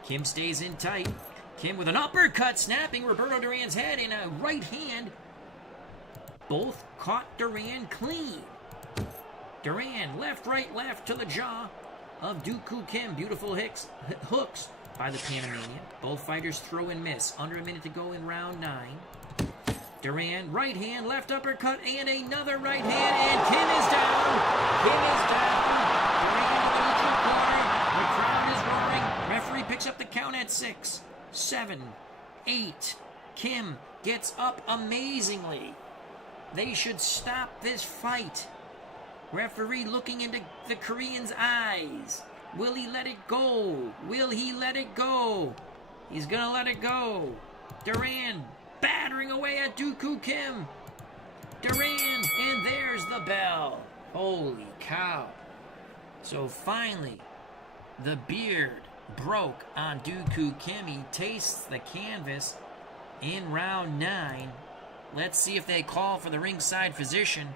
Kim stays in tight. Kim with an uppercut, snapping Roberto Duran's head in a right hand. Both caught Duran clean. Duran, left, right, left to the jaw of Duk-Koo Kim. Beautiful hooks by the Pazmanian. Both fighters throw and miss. Under a minute to go in round 9. Duran, right hand, left uppercut, and another right hand, and Kim is down. Kim is down. Duran to the neutral corner. The crowd is roaring. Referee picks up the count at 6, 7, 8. Kim gets up amazingly. They should stop this fight. Referee looking into the Korean's eyes. Will he let it go? Will he let it go? He's gonna let it go. Duran battering away at Duk-Koo Kim. Duran, and there's the bell. Holy cow. So finally, the beard broke on Duk-Koo Kim. He tastes the canvas in round 9. Let's see if they call for the ringside physician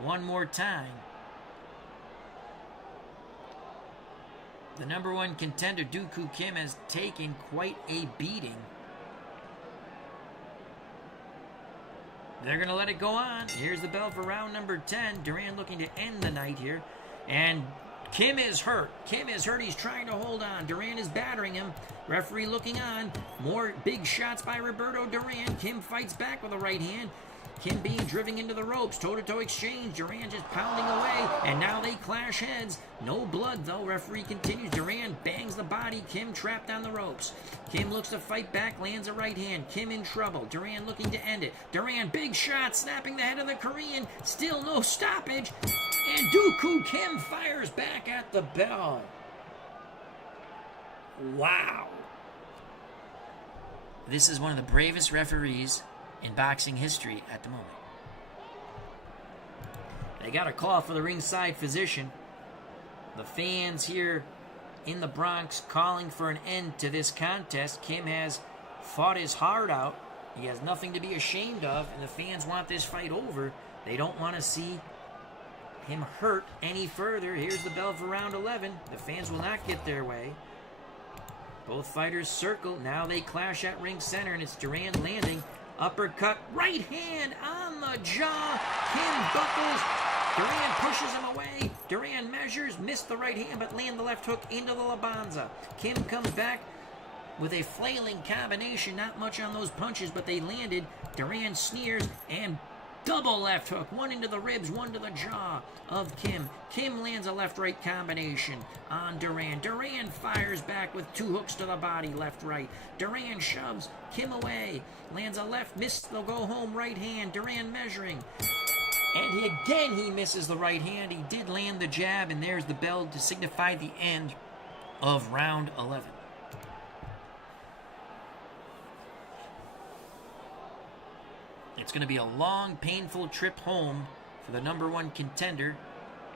one more time. The number 1 contender, Duk-Koo Kim, has taken quite a beating. They're going to let it go on. Here's the bell for round number 10. Duran looking to end the night here. And Kim is hurt. Kim is hurt. He's trying to hold on. Duran is battering him. Referee looking on. More big shots by Roberto Duran. Kim fights back with a right hand. Kim being driven into the ropes. Toe-to-toe exchange. Duran just pounding away. And now they clash heads. No blood, though. Referee continues. Duran bangs the body. Kim trapped on the ropes. Kim looks to fight back. Lands a right hand. Kim in trouble. Duran looking to end it. Duran, big shot. Snapping the head of the Korean. Still no stoppage. And Duk-Koo Kim fires back at the bell. Wow. This is one of the bravest referees in boxing history at the moment. They got a call for the ringside physician. The fans here in the Bronx calling for an end to this contest. Kim has fought his heart out. He has nothing to be ashamed of, and the fans want this fight over. They don't want to see him hurt any further. Here's the bell for round 11. The fans will not get their way. Both fighters circle. Now they clash at ring center, and it's Duran landing. Uppercut, right hand on the jaw. Kim buckles. Duran pushes him away. Duran measures, missed the right hand, but land the left hook into the Labanza. Kim comes back with a flailing combination. Not much on those punches, but they landed. Duran sneers and double left hook. One into the ribs, one to the jaw of Kim. Kim lands a left-right combination on Duran. Duran fires back with 2 hooks to the body, left-right. Duran shoves Kim away. Lands a left, missed the go-home right hand. Duran measuring. And he misses the right hand. He did land the jab, and there's the bell to signify the end of round 11. It's going to be a long, painful trip home for the number 1 contender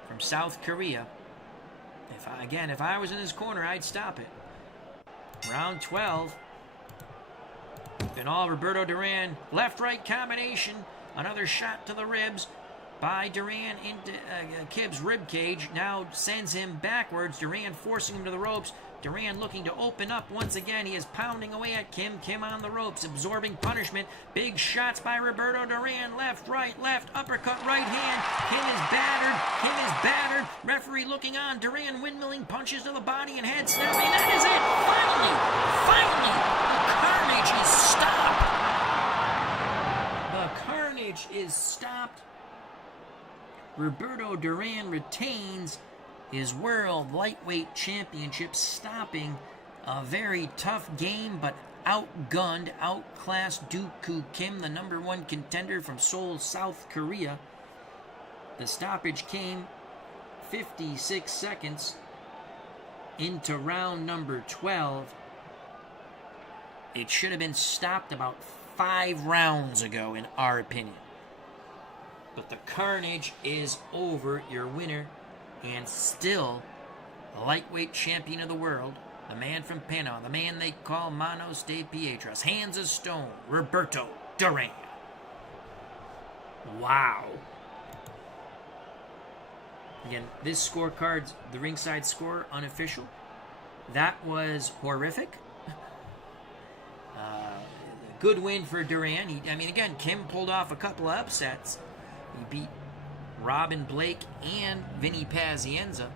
from South Korea. If I was in his corner, I'd stop it. Round 12. And all Roberto Duran. Left-right combination. Another shot to the ribs by Duran into Kim's rib cage. Now sends him backwards. Duran forcing him to the ropes. Duran looking to open up once again. He is pounding away at Kim. Kim on the ropes, absorbing punishment. Big shots by Roberto Duran. Left, right, left, uppercut, right hand. Kim is battered. Kim is battered. Referee looking on. Duran windmilling punches to the body and head snapping. That is it. Finally, the carnage is stopped. Roberto Duran retains his World Lightweight Championship, stopping a very tough game, but outgunned, outclassed Duk-Koo Kim, the number 1 contender from Seoul, South Korea. The stoppage came 56 seconds into round number 12. It should have been stopped about 5 rounds ago, in our opinion. But the carnage is over. Your winner, and still the lightweight champion of the world, the man from Panama, the man they call Manos de Piedras, hands of stone, Roberto Duran. Wow. Again, this scorecard's the ringside score, unofficial. That was horrific. Good win for Duran. Again, Kim pulled off a couple of upsets. He beat Robin Blake and Vinny Pazienza,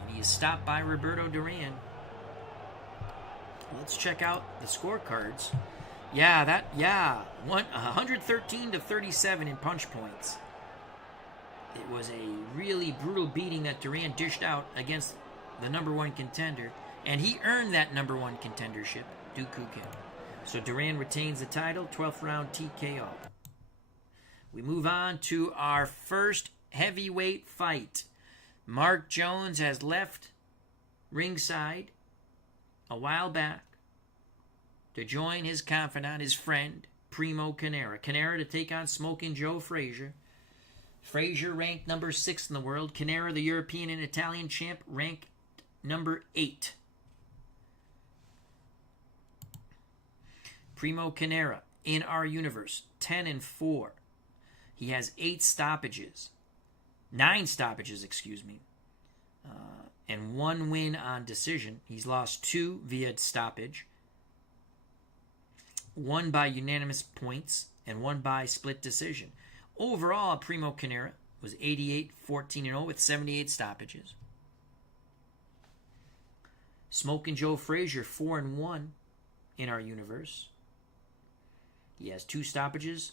and he is stopped by Roberto Duran. Let's check out the scorecards. 113 to 37 in punch points. It was a really brutal beating that Duran dished out against the number 1 contender, and he earned that number 1 contendership, Duk-Koo Kim. So Duran retains the title, 12th round TKO. We move on to our first heavyweight fight. Mark Jones has left ringside a while back to join his confidant, his friend, Primo Carnera. Carnera to take on Smoking Joe Frazier. Frazier ranked number 6 in the world. Carnera, the European and Italian champ, ranked number 8. Primo Carnera, in our universe, 10-4. He has 9 stoppages, and 1 win on decision. He's lost 2 via stoppage, 1 by unanimous points, and 1 by split decision. Overall, Primo Carnera was 88-14-0 with 78 stoppages. Smoking Joe Frazier, 4-1 in our universe. He has 2 stoppages,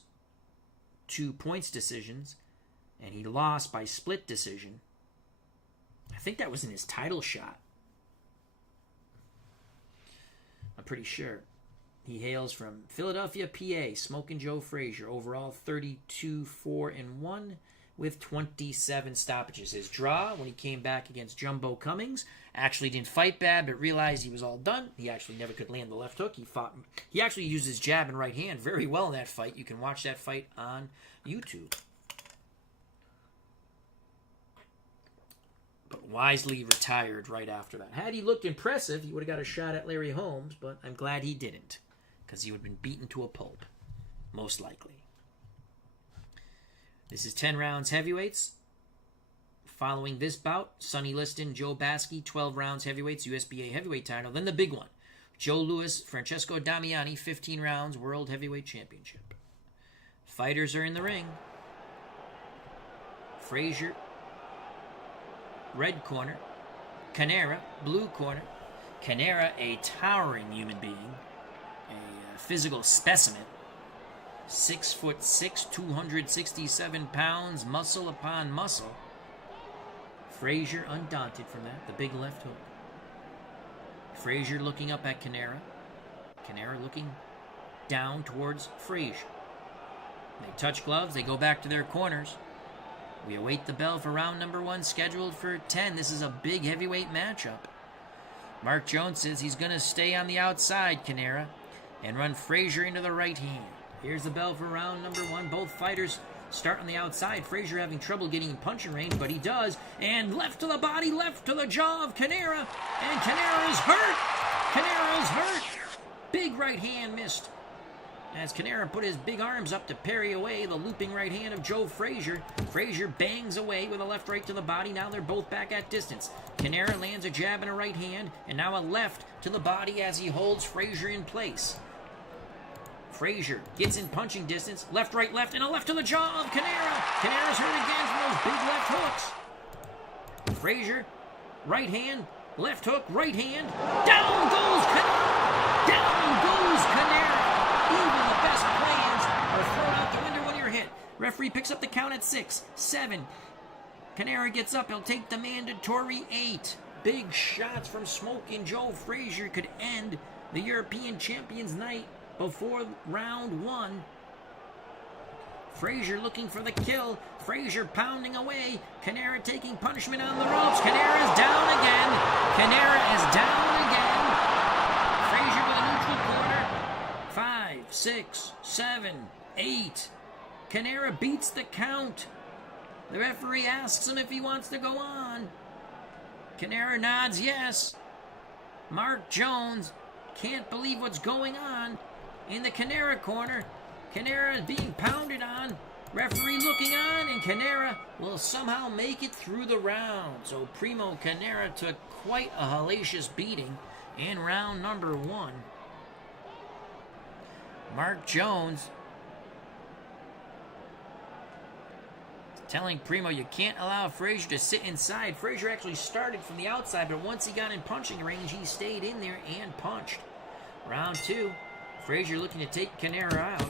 2 points decisions, and he lost by split decision. I think that was in his title shot. I'm pretty sure. He hails from Philadelphia, PA. Smoking Joe Frazier. Overall, 32-4-1 with 27 stoppages. His draw, when he came back against Jumbo Cummings, actually didn't fight bad, but realized he was all done. He actually never could land the left hook. He actually used his jab and right hand very well in that fight. You can watch that fight on YouTube. But wisely retired right after that. Had he looked impressive, he would have got a shot at Larry Holmes, but I'm glad he didn't, because he would have been beaten to a pulp, most likely. This is 10 rounds heavyweights. Following this bout, Sonny Liston, Joe Baksi, 12 rounds heavyweights, USBA heavyweight title. Then the big one, Joe Louis, Francesco Damiani, 15 rounds, World Heavyweight Championship. Fighters are in the ring. Frazier, red corner. Carnera, blue corner. Carnera, a towering human being, a physical specimen. 6'6", 267 pounds, muscle upon muscle. Frazier undaunted from that, the big left hook. Frazier looking up at Carnera. Carnera looking down towards Frazier. They touch gloves, they go back to their corners. We await the bell for round number 1, scheduled for 10. This is a big heavyweight matchup. Mark Jones says he's going to stay on the outside, Carnera, and run Frazier into the right hand. Here's the bell for round number 1. Both fighters start on the outside. Frazier having trouble getting in punching range, but he does. And left to the body, left to the jaw of Carnera. And Carnera is hurt. Carnera is hurt. Big right hand missed, as Carnera put his big arms up to parry away the looping right hand of Joe Frazier. Frazier bangs away with a left right to the body. Now they're both back at distance. Carnera lands a jab and a right hand, and now a left to the body as he holds Frazier in place. Frazier gets in punching distance. Left, right, left, and a left to the jaw of Carnera. Carnera's hurt again from those big left hooks. Frazier, right hand, left hook, right hand. Down goes Carnera. Down goes Carnera. Even the best plans are thrown out the window when you're hit. Referee picks up the count at 6, 7. Carnera gets up. He'll take the mandatory 8. Big shots from Smoking Joe Frazier could end the European champion's night before round 1. Frazier looking for the kill. Frazier pounding away. Carnera taking punishment on the ropes. Carnera is down again. Carnera is down again. Frazier with a neutral corner. 5, 6, 7, 8. Carnera beats the count. The referee asks him if he wants to go on. Carnera nods yes. Mark Jones can't believe what's going on in the Carnera corner. Carnera is being pounded on. Referee looking on, and Carnera will somehow make it through the round. So Primo Carnera took quite a hellacious beating in round number 1. Mark Jones telling Primo, you can't allow Frazier to sit inside. Frazier actually started from the outside, but once he got in punching range, he stayed in there and punched. Round 2, Frazier looking to take Carnera out.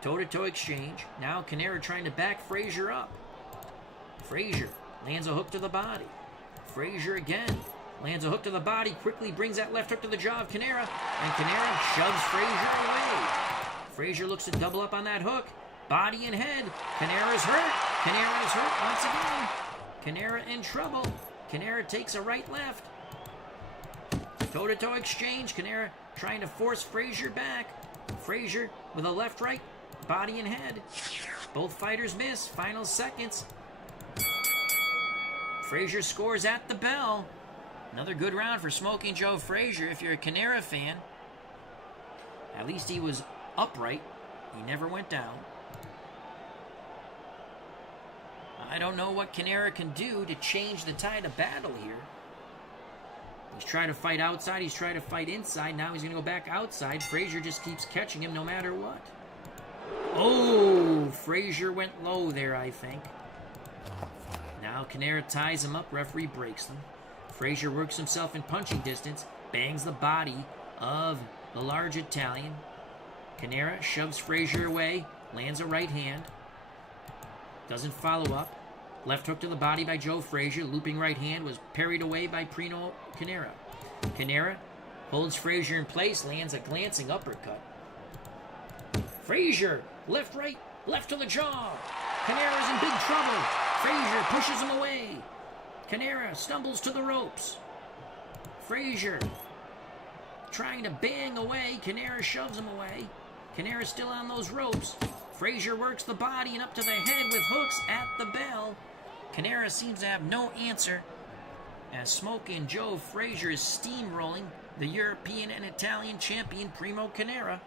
Toe-to-toe exchange. Now Carnera trying to back Frazier up. Frazier lands a hook to the body. Frazier again lands a hook to the body, quickly brings that left hook to the jaw of Carnera, and Carnera shoves Frazier away. Frazier looks to double up on that hook. Body and head. Carnera's hurt. Carnera is hurt once again. Carnera in trouble. Carnera takes a right-left. Toe-to-toe exchange. Carnera trying to force Frazier back. Frazier with a left-right, body and head. Both fighters miss. Final seconds. Frazier scores at the bell. Another good round for Smoking Joe Frazier if you're a Carnera fan. At least he was upright. He never went down. I don't know what Carnera can do to change the tide of battle here. He's trying to fight outside. He's trying to fight inside. Now he's going to go back outside. Frazier just keeps catching him no matter what. Oh, Frazier went low there, I think. Now Carnera ties him up. Referee breaks them. Frazier works himself in punching distance. Bangs the body of the large Italian. Carnera shoves Frazier away. Lands a right hand. Doesn't follow up. Left hook to the body by Joe Frazier. Looping right hand was parried away by Primo Carnera. Carnera holds Frazier in place. Lands a glancing uppercut. Frazier, left, right, left to the jaw. Carnera's in big trouble. Frazier pushes him away. Carnera stumbles to the ropes. Frazier trying to bang away. Carnera shoves him away. Carnera's still on those ropes. Frazier works the body and up to the head with hooks at the bell. Carnera seems to have no answer as Smoking Joe Frazier is steamrolling the European and Italian champion Primo Carnera.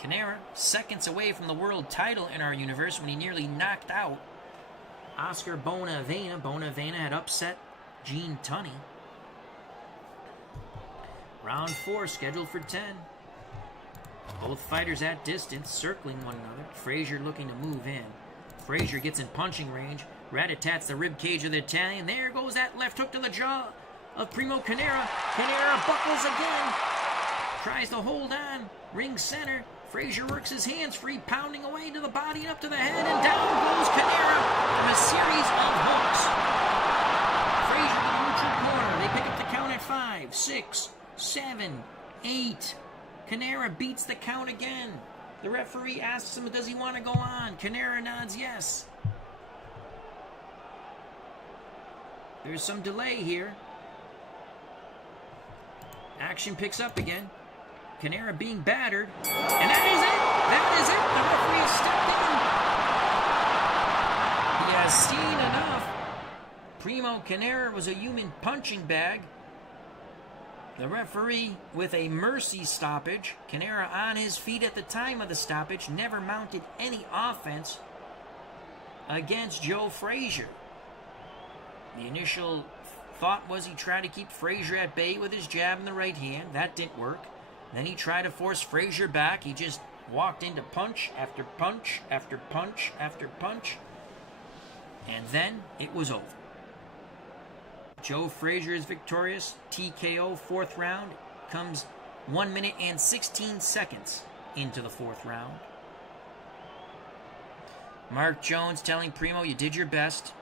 Carnera, seconds away from the world title in our universe when he nearly knocked out Oscar Bonavena. Bonavena had upset Gene Tunney. Round 4 scheduled for 10. Both fighters at distance, circling one another. Frazier looking to move in. Frazier gets in punching range. Rat-a-tats the rib cage of the Italian. There goes that left hook to the jaw of Primo Carnera. Carnera buckles again. Tries to hold on. Ring center. Frazier works his hands free, pounding away to the body and up to the head. And down goes Carnera from a series of hooks. Frazier to the neutral corner. They pick up the count at 5, 6, 7, 8. Carnera beats the count again. The referee asks him, does he want to go on? Carnera nods yes. There's some delay here. Action picks up again. Carnera being battered. And that is it! That is it! The referee has stepped in. He has seen enough. Primo Carnera was a human punching bag. The referee with a mercy stoppage. Carnera on his feet at the time of the stoppage. Never mounted any offense against Joe Frazier. The initial thought was he tried to keep Frazier at bay with his jab in the right hand. That didn't work. Then he tried to force Frazier back. He just walked into punch after punch after punch after punch. And then it was over. Joe Frazier is victorious. TKO, 4th round. Comes 1 minute and 16 seconds into the 4th round. Mark Jones telling Primo, you did your best.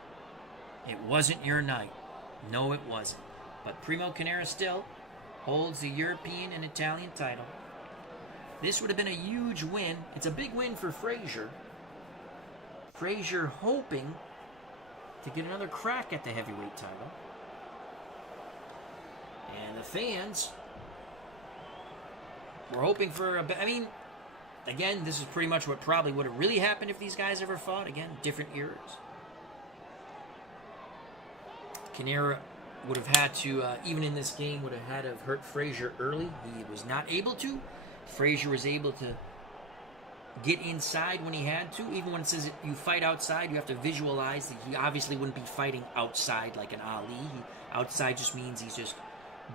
It wasn't your night. No, it wasn't. But Primo Carnera still holds the European and Italian title. This would have been a huge win. It's a big win for Frazier. Frazier hoping to get another crack at the heavyweight title. And the fans were hoping for I mean, again, this is pretty much what probably would have really happened if these guys ever fought. Again, different eras. Carnera would have had to, even in this game, would have had to have hurt Frazier early. He was not able to. Frazier was able to get inside when he had to. Even when it says you fight outside, you have to visualize that he obviously wouldn't be fighting outside like an Ali. Outside just means he's just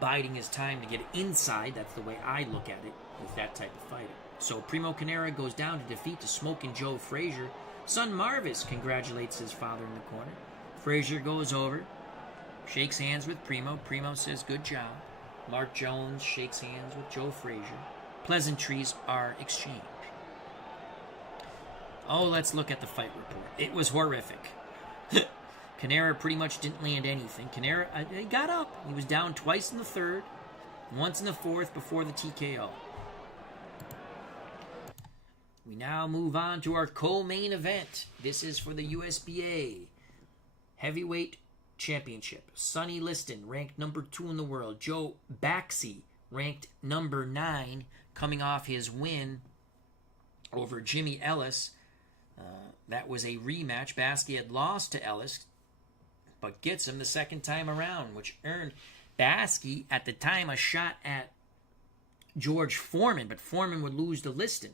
biding his time to get inside. That's the way I look at it with that type of fighting. So Primo Carnera goes down to defeat the Smoking Joe Frazier. Son Marvis congratulates his father in the corner. Frazier goes over, shakes hands with Primo. Primo says, good job. Mark Jones shakes hands with Joe Frazier. Pleasantries are exchanged. Oh, let's look at the fight report. It was horrific. Carnera pretty much didn't land anything. Carnera, he got up. He was down twice in the 3rd, once in the 4th before the TKO. We now move on to our co-main event. This is for the USBA Heavyweight Championship. Sonny Liston, ranked number 2 in the world. Joe Baksi, ranked number 9. coming off his win over Jimmy Ellis. That was a rematch. Baksi had lost to Ellis, but gets him the second time around, which earned Baksi at the time a shot at George Foreman, but Foreman would lose to Liston.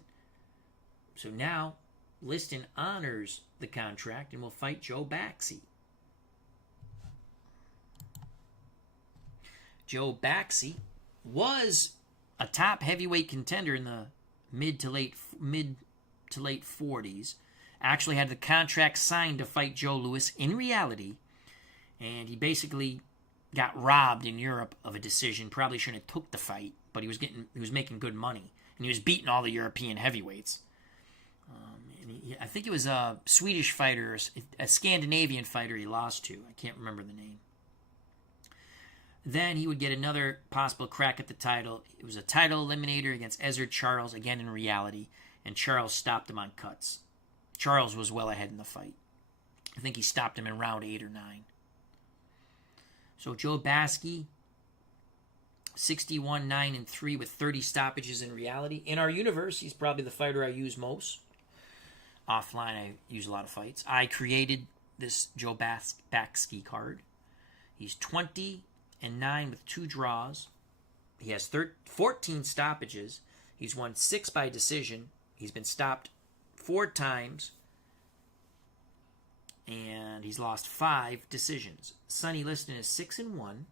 So now Liston honors the contract and will fight Joe Baksi. Joe Baksi was a top heavyweight contender in the mid to late 40s. Actually had the contract signed to fight Joe Louis in reality, and he basically got robbed in Europe of a decision. Probably shouldn't have took the fight, but he was making good money, and he was beating all the European heavyweights. I think it was a Swedish fighter, a Scandinavian fighter he lost to. I can't remember the name. Then he would get another possible crack at the title. It was a title eliminator against Ezra Charles, again in reality, and Charles stopped him on cuts. Charles was well ahead in the fight. I think he stopped him in round 8 or 9. So Joe Baksi, 61-9-3 with 30 stoppages in reality. In our universe, he's probably the fighter I use most. Offline, I use a lot of fights. I created this Joe Baksi card. He's 20-9 with 2 draws. He has 14 stoppages. He's won 6 by decision. He's been stopped 4 times. And he's lost 5 decisions. Sonny Liston is 6-1.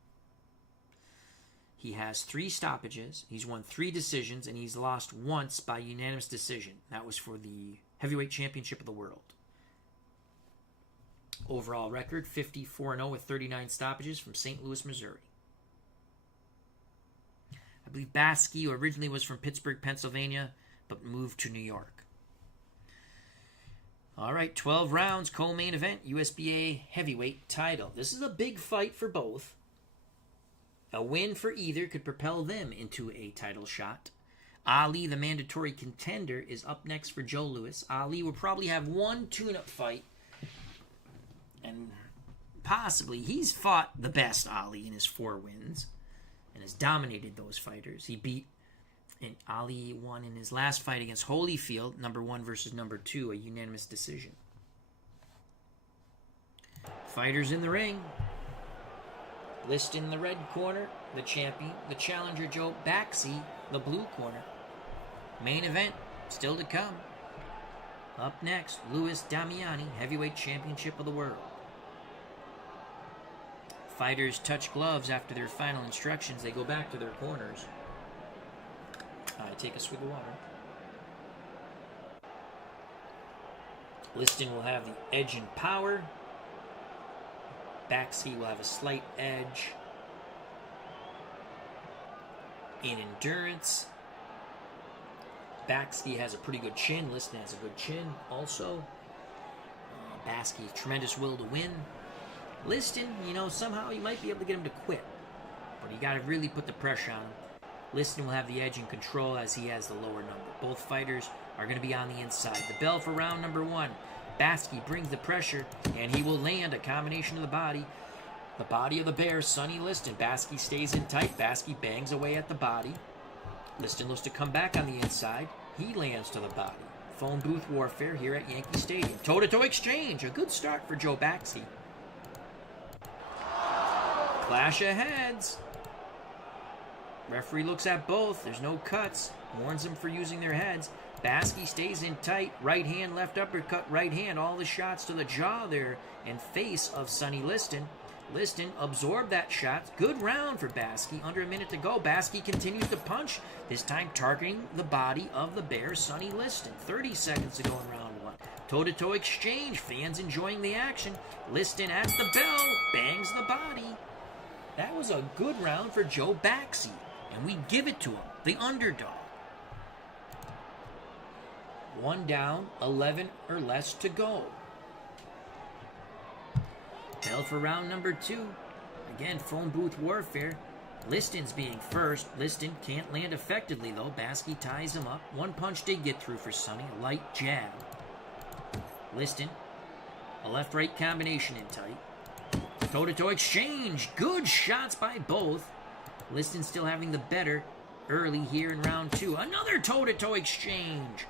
He has 3 stoppages. He's won 3 decisions, and he's lost once by unanimous decision. That was for the Heavyweight Championship of the World. Overall record, 54-0 with 39 stoppages from St. Louis, Missouri. I believe Baksi originally was from Pittsburgh, Pennsylvania, but moved to New York. All right, 12 rounds, co-main event, USBA heavyweight title. This is a big fight for both. A win for either could propel them into a title shot. Ali, the mandatory contender, is up next for Joe Louis. Ali will probably have one tune-up fight, and possibly he's fought the best Ali in his 4 wins and has dominated those fighters. He beat, and Ali won in his last fight against Holyfield, number 1 versus number 2, a unanimous decision. Fighters in the ring. Liston in the red corner, the champion, the challenger Joe Baksi, the blue corner. Main event, still to come. Up next, Louis Damiani, heavyweight championship of the world. Fighters touch gloves after their final instructions. They go back to their corners. Take a swig of water. Liston will have the edge in power. Baksi will have a slight edge in endurance. Baksi has a pretty good chin. Liston has a good chin also. Baski, tremendous will to win. Liston, somehow you might be able to get him to quit, but you got to really put the pressure on him. Liston will have the edge and control as he has the lower number. Both fighters are going to be on the inside. The bell for round number 1. Baski brings the pressure, and he will land a combination of the body. The body of the bear, Sonny Liston. Baski stays in tight. Baski bangs away at the body. Liston looks to come back on the inside. He lands to the body. Phone booth warfare here at Yankee Stadium. Toe-to-toe exchange. A good start for Joe Baksi. Clash of heads. Referee looks at both. There's no cuts. Warns them for using their heads. Baski stays in tight. Right hand, left uppercut, right hand. All the shots to the jaw there and face of Sonny Liston. Liston absorbed that shot. Good round for Baski. Under a minute to go. Baski continues to punch. This time targeting the body of the bear, Sonny Liston. 30 seconds to go in round 1. Toe-to-toe exchange. Fans enjoying the action. Liston at the bell. Bangs the body. That was a good round for Joe Baksi. And we give it to him. The underdog. 1 down, 11 or less to go. Bell for round number 2. Again, phone booth warfare. Liston's being first. Liston can't land effectively, though. Baski ties him up. One punch did get through for Sonny. A light jab. Liston, a left-right combination in tight. Toe-to-toe exchange. Good shots by both. Liston still having the better early here in round 2. Another toe-to-toe exchange.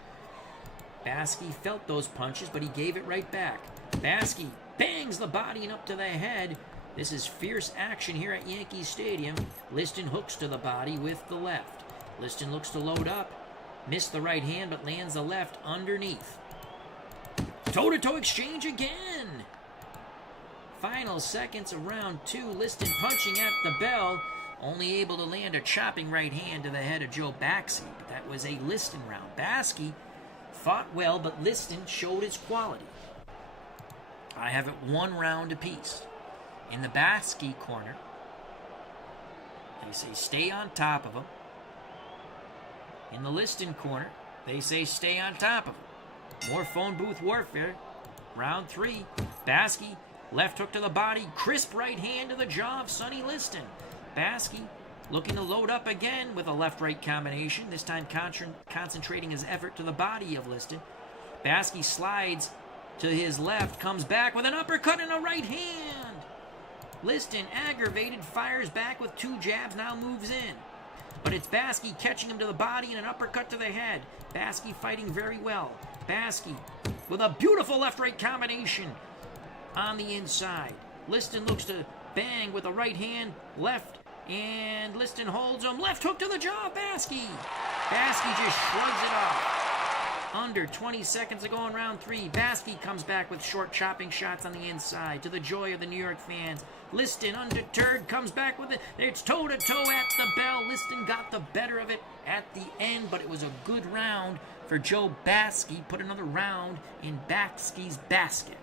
Baksi felt those punches, but he gave it right back. Baksi bangs the body and up to the head. This is fierce action here at Yankee Stadium. Liston hooks to the body with the left. Liston looks to load up. Missed the right hand, but lands the left underneath. Toe-to-toe exchange again. Final seconds of round 2. Liston punching at the bell. Only able to land a chopping right hand to the head of Joe Baksi. But that was a Liston round. Baksi fought well, but Liston showed his quality. I have it 1 round apiece. In the Baksi corner, they say stay on top of him. In the Liston corner, they say stay on top of him. More phone booth warfare. Round 3. Baksi, left hook to the body. Crisp right hand to the jaw of Sonny Liston. Baksi looking to load up again with a left-right combination. This time concentrating his effort to the body of Liston. Baksi slides to his left, comes back with an uppercut and a right hand. Liston, aggravated, fires back with 2 jabs, now moves in. But it's Baksi catching him to the body and an uppercut to the head. Baksi fighting very well. Baksi with a beautiful left-right combination on the inside. Liston looks to bang with a right hand, left, and Liston holds him. Left hook to the jaw, Baksi. Baksi just shrugs it off. Under 20 seconds to go in round 3. Baksi comes back with short chopping shots on the inside to the joy of the New York fans. Liston, undeterred, comes back with it. It's toe-to-toe at the bell. Liston got the better of it at the end, but it was a good round for Joe Baksi. Put another round in Baksi's basket.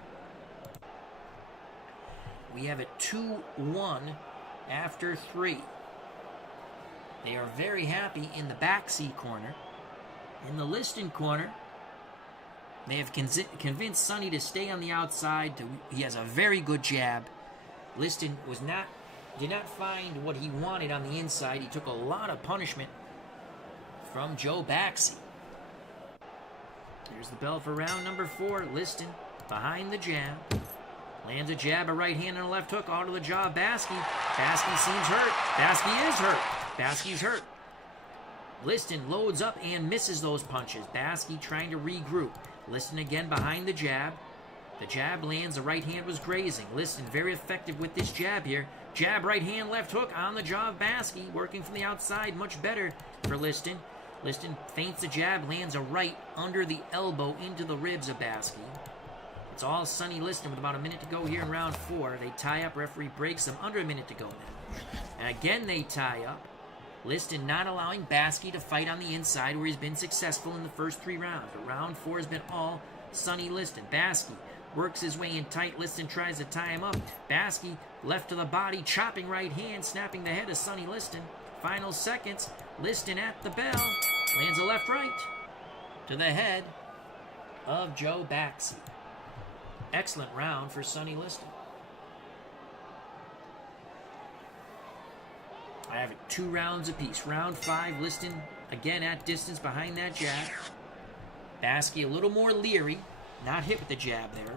We have it 2-1 after 3. They are very happy in the Baksi corner. In the Liston corner, they have convinced Sonny to stay on the outside. He has a very good jab. Liston did not find what he wanted on the inside. He took a lot of punishment from Joe Baksi. Here's the bell for round number 4. Liston behind the jab. Lands a jab, a right hand, and a left hook onto the jaw of Baksi. Baksi seems hurt. Baski is hurt. Baski's hurt. Liston loads up and misses those punches. Baksi trying to regroup. Liston again behind the jab. The jab lands. The right hand was grazing. Liston very effective with this jab here. Jab, right hand, left hook on the jaw of Baksi. Working from the outside. Much better for Liston. Liston feints the jab. Lands a right under the elbow into the ribs of Baksi. It's all Sonny Liston with about a minute to go here in round 4. They tie up. Referee breaks them. Under a minute to go now. And again they tie up. Liston not allowing Baksi to fight on the inside where he's been successful in the first 3 rounds. But round 4 has been all Sonny Liston. Baski works his way in tight. Liston tries to tie him up. Baski left to the body, chopping right hand, snapping the head of Sonny Liston. Final seconds. Liston at the bell. Lands a left-right to the head of Joe Baksi. Excellent round for Sonny Liston. I have it 2 rounds apiece. Round 5, Liston again at distance behind that jab. Baski a little more leery. Not hit with the jab there.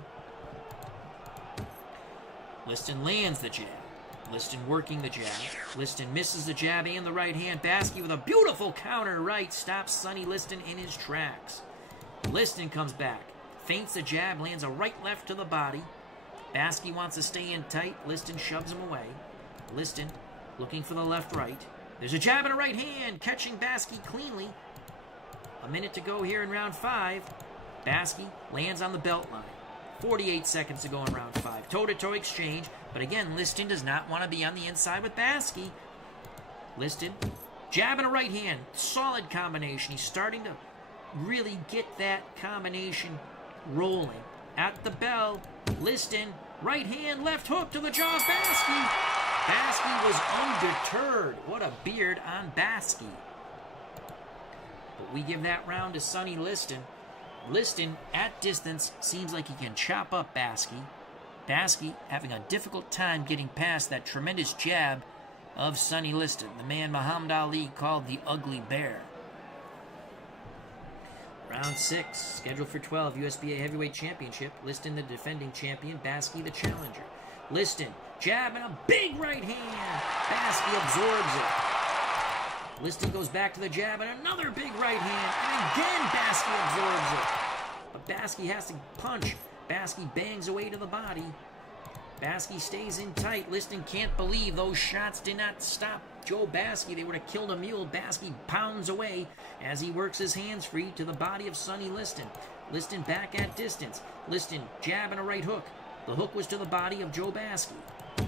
Liston lands the jab. Liston working the jab. Liston misses the jab and the right hand. Baski with a beautiful counter right stops Sonny Liston in his tracks. Liston comes back. Feints the jab, lands a right-left to the body. Baski wants to stay in tight. Liston shoves him away. Liston looking for the left-right. There's a jab and a right hand, catching Baski cleanly. A minute to go here in round 5. Baski lands on the belt line. 48 seconds to go in round 5. Toe-to-toe exchange, but again, Liston does not want to be on the inside with Baski. Liston, jab and a right hand. Solid combination. He's starting to really get that combination rolling. At the bell, Liston, right hand, left hook to the jaw of Baski. Baski was undeterred. What a beard on Baski. But we give that round to Sonny Liston. Liston, at distance, seems like he can chop up Baski. Baski having a difficult time getting past that tremendous jab of Sonny Liston, the man Muhammad Ali called the Ugly Bear. Round 6, scheduled for 12, USBA Heavyweight Championship. Liston the defending champion, Baski the challenger. Liston, jab and a big right hand. Baski absorbs it. Liston goes back to the jab, and another big right hand. And again, Baksi absorbs it. But Baksi has to punch. Baksi bangs away to the body. Baski stays in tight. Liston can't believe those shots did not stop Joe Baski. They would have killed a mule. Baski pounds away as he works his hands free to the body of Sonny Liston. Liston back at distance. Liston jab and a right hook. The hook was to the body of Joe Baski.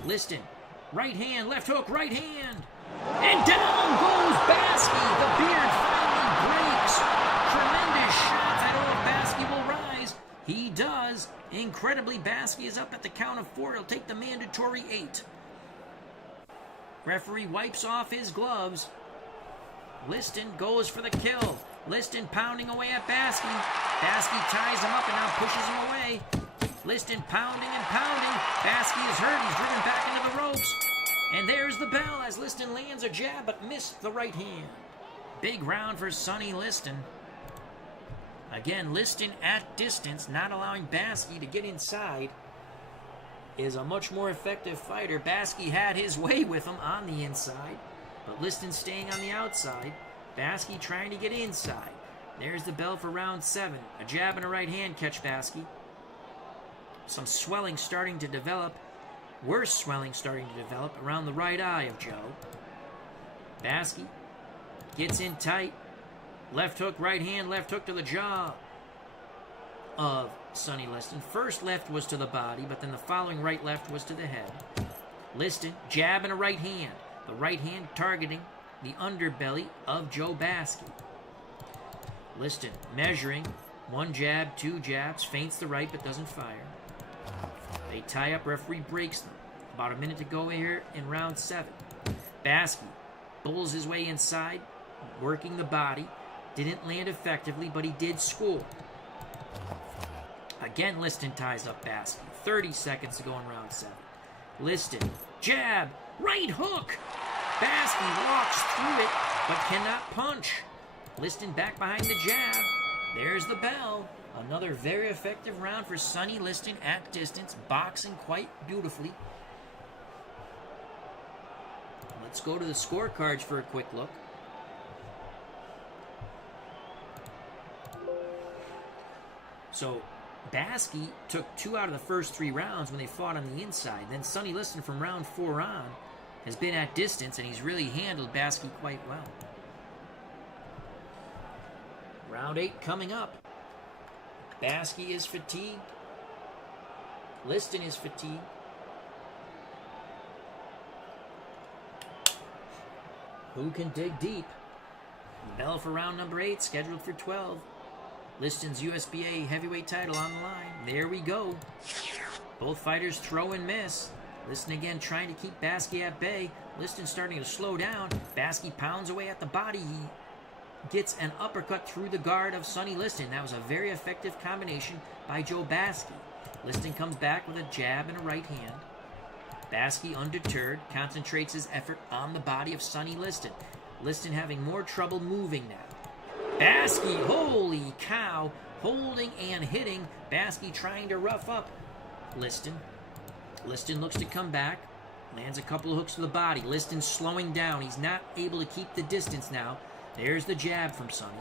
Liston, right hand, left hook, right hand. And down goes Baski. The beard finally breaks. Tremendous shots. I don't know if Baski will rise. He does. Incredibly, Baski is up at the count of 4. He'll take the mandatory 8. Referee wipes off his gloves. Liston goes for the kill. Liston pounding away at Baski. Baski ties him up and now pushes him away. Liston pounding and pounding. Baski is hurt. He's driven back into the ropes. And there's the bell as Liston lands a jab but missed the right hand. Big round for Sonny Liston. Again, Liston at distance, not allowing Baski to get inside, is a much more effective fighter. Baski had his way with him on the inside, but Liston staying on the outside. Baski trying to get inside. There's the bell for round 7. A jab and a right hand catch Baski. Some swelling starting to develop. Worse swelling starting to develop around the right eye of Joe. Baski gets in tight. Left hook, right hand, left hook to the jaw of Sonny Liston. First left was to the body, but then the following right left was to the head. Liston, jab and a right hand. The right hand targeting the underbelly of Joe Baski. Liston measuring. 1 jab, 2 jabs, feints the right but doesn't fire. They tie up, referee breaks them. About a minute to go here in round 7. Baski bulls his way inside, working the body. Didn't land effectively, but he did score. Again, Liston ties up Baski. 30 seconds to go in round 7. Liston, jab, right hook. Baski walks through it, but cannot punch. Liston back behind the jab. There's the bell. Another very effective round for Sonny Liston at distance, boxing quite beautifully. Let's go to the scorecards for a quick look. So, Baski took 2 out of the first 3 rounds when they fought on the inside. Then Sonny Liston from round 4 on has been at distance, and he's really handled Baski quite well. Round 8 coming up. Baski is fatigued. Liston is fatigued. Who can dig deep? Bell for round number 8, scheduled for 12. Liston's USBA heavyweight title on the line. There we go. Both fighters throw and miss. Liston again trying to keep Baski at bay. Liston starting to slow down. Baski pounds away at the body. He gets an uppercut through the guard of Sonny Liston. That was a very effective combination by Joe Baski. Liston comes back with a jab and a right hand. Baski, undeterred, concentrates his effort on the body of Sonny Liston. Liston having more trouble moving now. Baski, holy cow, holding and hitting. Baski trying to rough up Liston. Liston looks to come back. Lands a couple of hooks to the body. Liston slowing down. He's not able to keep the distance now. There's the jab from Sonny.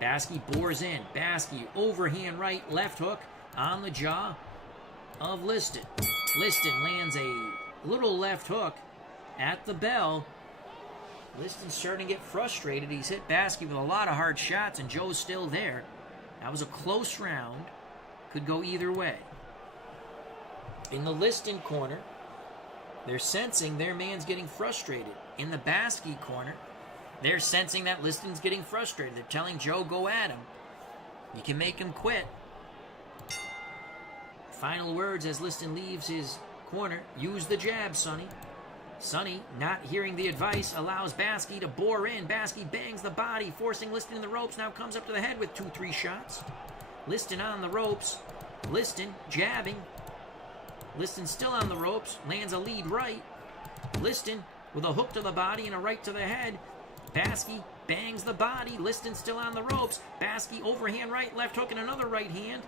Baski bores in. Baski, overhand right, left hook on the jaw of Liston. Liston lands a little left hook at the bell. Liston's starting to get frustrated. He's hit Baski with a lot of hard shots, and Joe's still there. That was a close round. Could go either way. In the Liston corner, they're sensing their man's getting frustrated. In the Baski corner, they're sensing that Liston's getting frustrated. They're telling Joe, go at him. You can make him quit. Final words as Liston leaves his corner. Use the jab, Sonny. Sonny, not hearing the advice, allows Baski to bore in. Baski bangs the body, forcing Liston in the ropes. Now comes up to the head with 2-3 shots. Liston on the ropes. Liston jabbing. Liston still on the ropes. Lands a lead right. Liston with a hook to the body and a right to the head. Baski bangs the body. Liston still on the ropes. Baski overhand right, left hook and another right hand.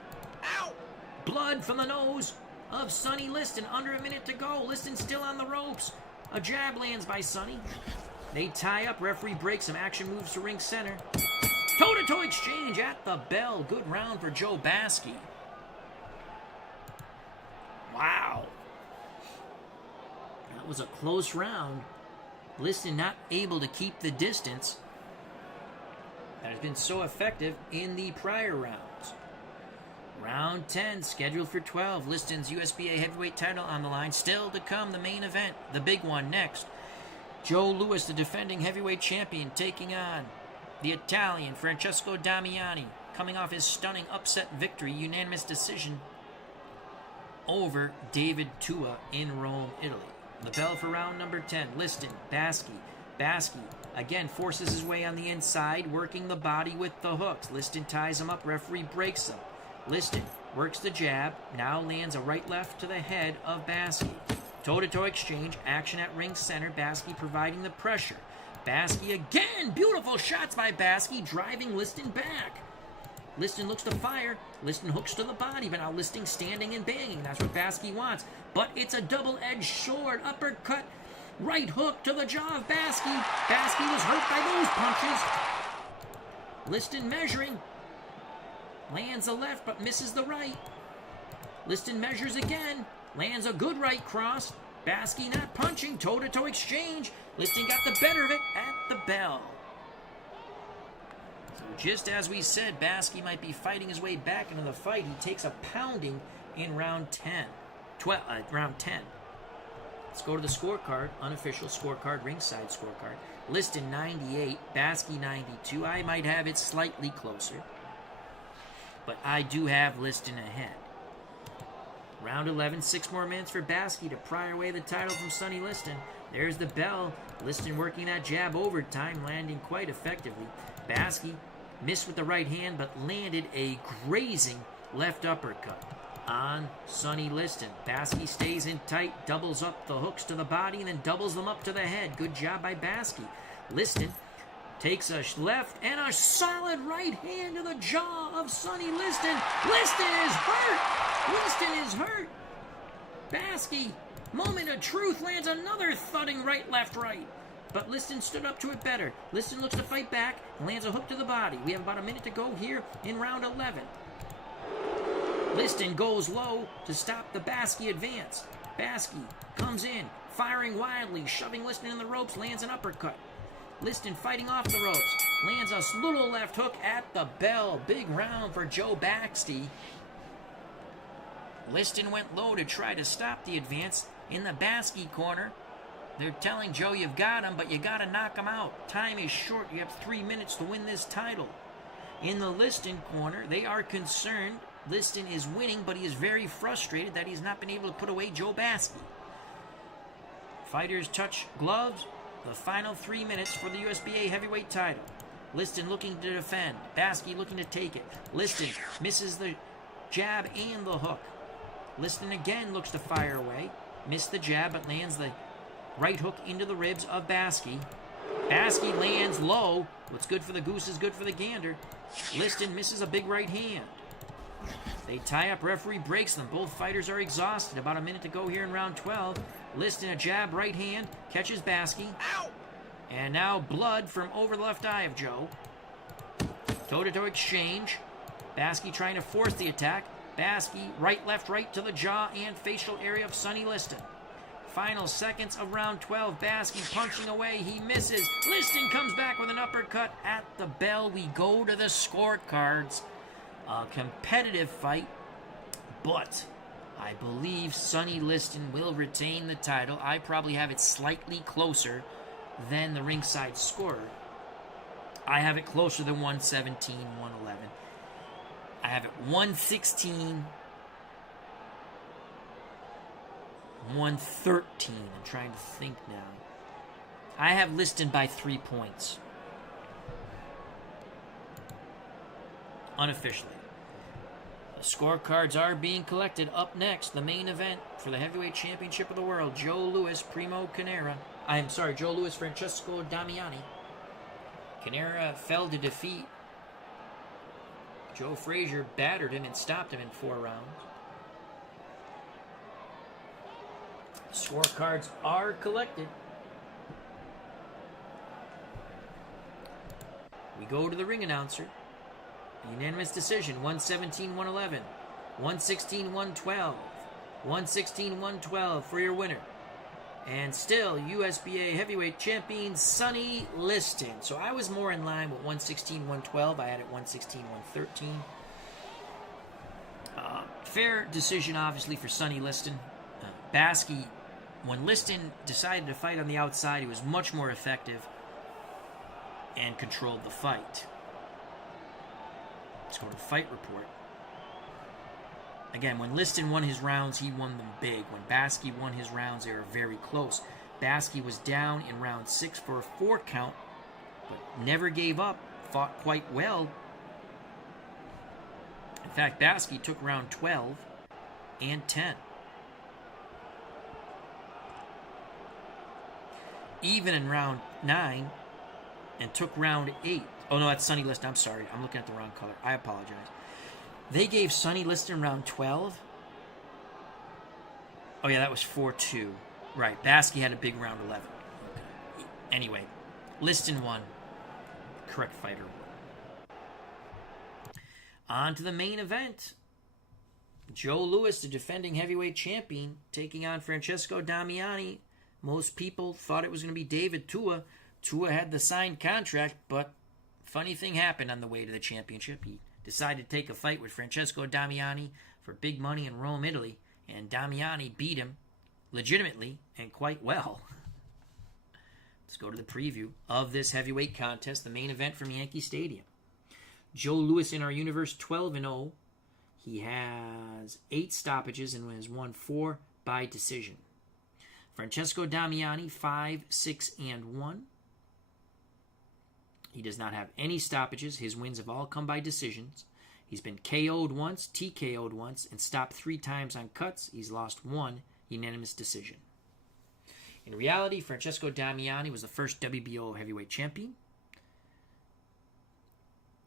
Ow! Blood from the nose of Sonny Liston. Under a minute to go. Liston still on the ropes. A jab lands by Sonny. They tie up. Referee breaks some. Action moves to ring center. Toe-to-toe exchange at the bell. Good round for Joe Baksi. Wow. That was a close round. Liston not able to keep the distance that has been so effective in the prior rounds. Round 10, scheduled for 12. Liston's USBA heavyweight title on the line. Still to come, the main event, the big one next. Joe Louis, the defending heavyweight champion, taking on the Italian Francesco Damiani, coming off his stunning upset victory, unanimous decision over David Tua in Rome, Italy. The bell for round number 10. Liston, Baski. Baski again forces his way on the inside, working the body with the hooks. Liston ties him up. Referee breaks him. Liston works the jab. Now lands a right-left to the head of Baski. Toe-to-toe exchange. Action at ring center. Baski providing the pressure. Baski again. Beautiful shots by Baski, driving Liston back. Liston looks to fire. Liston hooks to the body, but now Liston standing and banging. That's what Baski wants. But it's a double-edged sword. Uppercut. Right hook to the jaw of Baski. Baski was hurt by those punches. Liston measuring. Lands a left, but misses the right. Liston measures again. Lands a good right cross. Baski not punching. Toe-to-toe exchange. Liston got the better of it at the bell. So just as we said, Baski might be fighting his way back into the fight. He takes a pounding in round 10. Round 10. Let's go to the scorecard. Unofficial scorecard, ringside scorecard. Liston 98, Baski 92. I might have it slightly closer, but I do have Liston ahead. Round 11, 6 more minutes for Baski to pry away the title from Sonny Liston. There's the bell. Liston working that jab overtime, landing quite effectively. Baski missed with the right hand, but landed a grazing left uppercut on Sonny Liston. Baski stays in tight, doubles up the hooks to the body, and then doubles them up to the head. Good job by Baski. Liston takes a left and a solid right hand to the jaw of Sonny Liston. Liston is hurt! Liston is hurt! Baski, moment of truth, lands another thudding right, left, right. But Liston stood up to it better. Liston looks to fight back and lands a hook to the body. We have about a minute to go here in round 11. Liston goes low to stop the Baski advance. Baski comes in, firing wildly, shoving Liston in the ropes, lands an uppercut. Liston fighting off the ropes, lands a little left hook at the bell. Big round for Joe Baksi. Liston went low to try to stop the advance. In the Baski corner, they're telling Joe, you've got him, but you got to knock him out. Time is short. You have 3 minutes to win this title. In the Liston corner, they are concerned. Liston is winning, but he is very frustrated that he's not been able to put away Joe Baski. Fighters touch gloves. The final 3 minutes for the USBA heavyweight title. Liston looking to defend. Baski looking to take it. Liston misses the jab and the hook. Liston again looks to fire away. Missed the jab, but lands the right hook into the ribs of Baski. Baski lands low. What's good for the goose is good for the gander. Liston misses a big right hand. They tie up. Referee breaks them. Both fighters are exhausted. About a minute to go here in round 12. Liston a jab, right hand, catches Baski. Ow! And now blood from over the left eye of Joe. Toe-to-toe exchange. Baski trying to force the attack. Baski right, left, right to the jaw and facial area of Sonny Liston. Final seconds of round 12. Baski punching away. He misses. Liston comes back with an uppercut at the bell. We go to the scorecards. A competitive fight, but I believe Sonny Liston will retain the title. I probably have it slightly closer than the ringside scorer. I have it closer than 117, 111. I have it 116, 113. I'm trying to think now. I have Liston by 3 points. Unofficially. The scorecards are being collected. Up next, the main event for the heavyweight championship of the world. Joe Louis, Primo Carnera. Joe Louis, Francesco Damiani. Carnera fell to defeat. Joe Frazier battered him and stopped him in 4 rounds. Scorecards are collected. We go to the ring announcer. Unanimous decision, 117-111, 116-112, 116-112 for your winner. And still, USBA heavyweight champion, Sonny Liston. So I was more in line with 116-112. I had it 116-113. Fair decision, obviously, for Sonny Liston. Baksi, when Liston decided to fight on the outside, he was much more effective and controlled the fight. Let's go to the fight report. Again, when Liston won his rounds, he won them big. When Baksi won his rounds, they were very close. Baksi was down in round 6 for a 4 count, but never gave up, fought quite well. In fact, Baksi took round 12 and 10. Even in round 9 and took round 8. Oh, no, that's Sonny Liston. I'm sorry. I'm looking at the wrong color. I apologize. They gave Sonny Liston round 12. Oh, yeah, that was 4-2. Right, Baksi had a big round 11. Okay. Anyway, Liston won. Correct fighter won. On to the main event. Joe Louis, the defending heavyweight champion, taking on Francesco Damiani. Most people thought it was going to be David Tua. Tua had the signed contract, but funny thing happened on the way to the championship. He decided to take a fight with Francesco Damiani for big money in Rome, Italy, and Damiani beat him legitimately and quite well. Let's go to the preview of this heavyweight contest, the main event from Yankee Stadium. Joe Louis in our universe, 12-0. He has 8 stoppages and has won 4 by decision. Francesco Damiani, 5-6-1. He does not have any stoppages. His wins have all come by decisions. He's been KO'd once, TKO'd once, and stopped 3 times on cuts. He's lost 1 unanimous decision. In reality, Francesco Damiani was the first WBO heavyweight champion.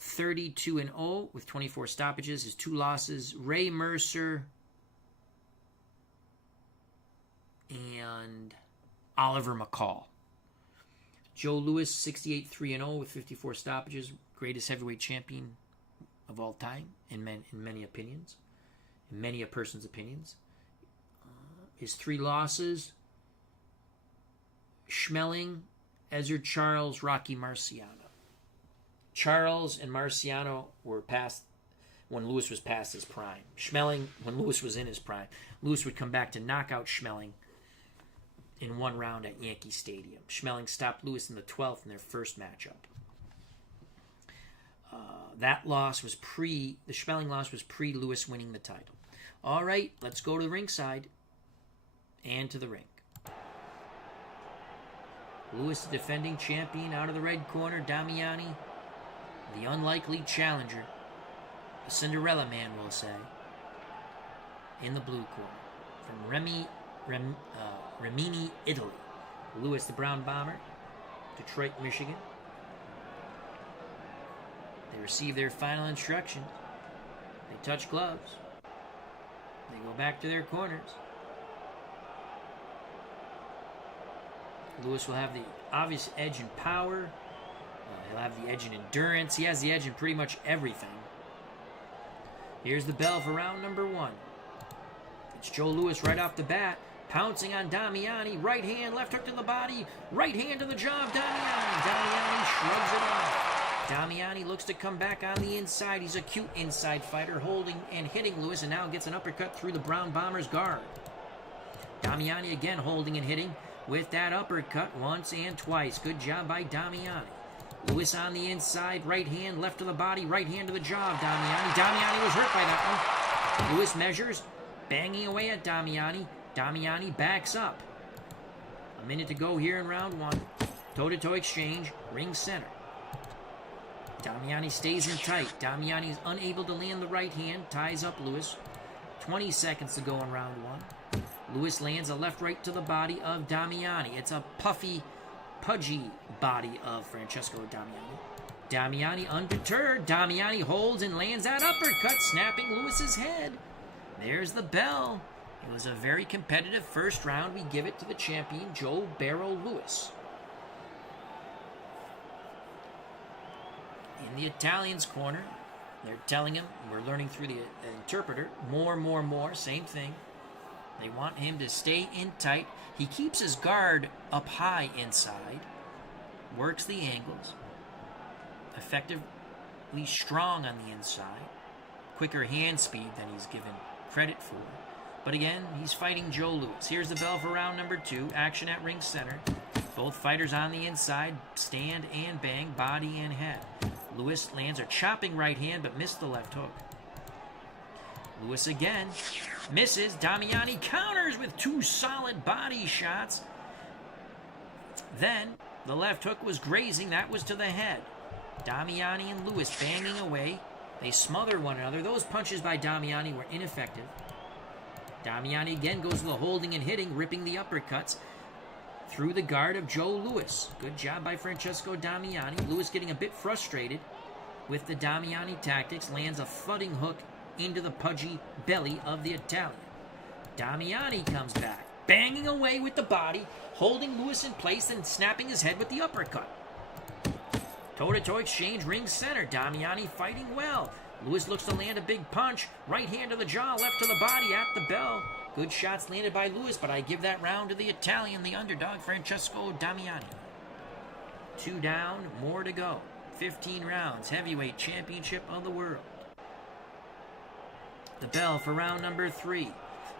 32-0 with 24 stoppages. His 2 losses, Ray Mercer and Oliver McCall. Joe Louis, 68-3-0 with 54 stoppages. Greatest heavyweight champion of all time, in many opinions. In many a person's opinions. His 3 losses, Schmeling, Ezzard Charles, Rocky Marciano. Charles and Marciano were past when Louis was past his prime. Schmeling, when Louis was in his prime. Louis would come back to knock out Schmeling in 1 round at Yankee Stadium. Schmeling stopped Louis in the 12th in their first matchup. That loss was the Schmeling loss was pre-Louis winning the title. All right, let's go to the ringside and to the ring. Louis, the defending champion, out of the red corner. Damiani, the unlikely challenger, the Cinderella man, we'll say, in the blue corner. From Rimini, Italy. Louis, the Brown Bomber, Detroit, Michigan. They receive their final instructions. They touch gloves. They go back to their corners. Louis will have the obvious edge in power. He'll have the edge in endurance. He has the edge in pretty much everything. Here's the bell for round number 1. It's Joe Louis right off the bat, pouncing on Damiani. Right hand, left hook to the body. Right hand to the jaw of Damiani. Damiani shrugs it off. Damiani looks to come back on the inside. He's a cute inside fighter, holding and hitting Louis, and now gets an uppercut through the Brown Bomber's guard. Damiani again holding and hitting with that uppercut once and twice. Good job by Damiani. Louis on the inside, right hand, left to the body, right hand to the jaw of Damiani. Damiani was hurt by that one. Louis measures, banging away at Damiani. Damiani backs up. A minute to go here in round 1. Toe-to-toe exchange, ring center. Damiani stays in tight. Damiani is unable to land the right hand, ties up Louis. 20 seconds to go in round 1. Louis lands a left-right to the body of Damiani. It's a puffy, pudgy body of Francesco Damiani. Damiani undeterred. Damiani holds and lands that uppercut, snapping Louis's head. There's the bell. It was a very competitive first round. We give it to the champion, Joe Barrow Louis. In the Italian's corner, they're telling him, we're learning through the interpreter, more, same thing. They want him to stay in tight. He keeps his guard up high inside, works the angles, effectively strong on the inside, quicker hand speed than he's given credit for. But again, he's fighting Joe Louis. Here's the bell for round number 2. Action at ring center. Both fighters on the inside, stand and bang, body and head. Louis lands a chopping right hand, but missed the left hook. Louis again misses. Damiani counters with 2 solid body shots. Then the left hook was grazing. That was to the head. Damiani and Louis banging away. They smother one another. Those punches by Damiani were ineffective. Damiani again goes to the holding and hitting, ripping the uppercuts through the guard of Joe Louis. Good job by Francesco Damiani. Louis getting a bit frustrated with the Damiani tactics, lands a thudding hook into the pudgy belly of the Italian. Damiani comes back, banging away with the body, holding Louis in place and snapping his head with the uppercut. Toe-to-toe exchange, ring center. Damiani fighting well. Louis looks to land a big punch. Right hand to the jaw, left to the body at the bell. Good shots landed by Louis, but I give that round to the Italian, the underdog, Francesco Damiani. 2 down, more to go. 15 rounds, heavyweight championship of the world. The bell for round number 3.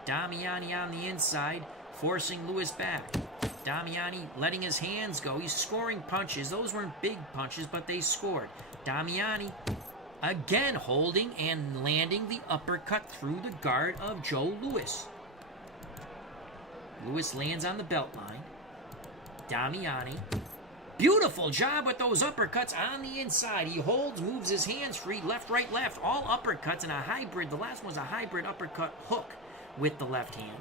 Damiani on the inside, forcing Louis back. Damiani letting his hands go. He's scoring punches. Those weren't big punches, but they scored. Damiani again holding and landing the uppercut through the guard of Joe Louis. Louis lands on the belt line. Damiani, beautiful job with those uppercuts on the inside. He holds, moves his hands free, left, right, left. All uppercuts in a hybrid. The last one was a hybrid uppercut hook with the left hand.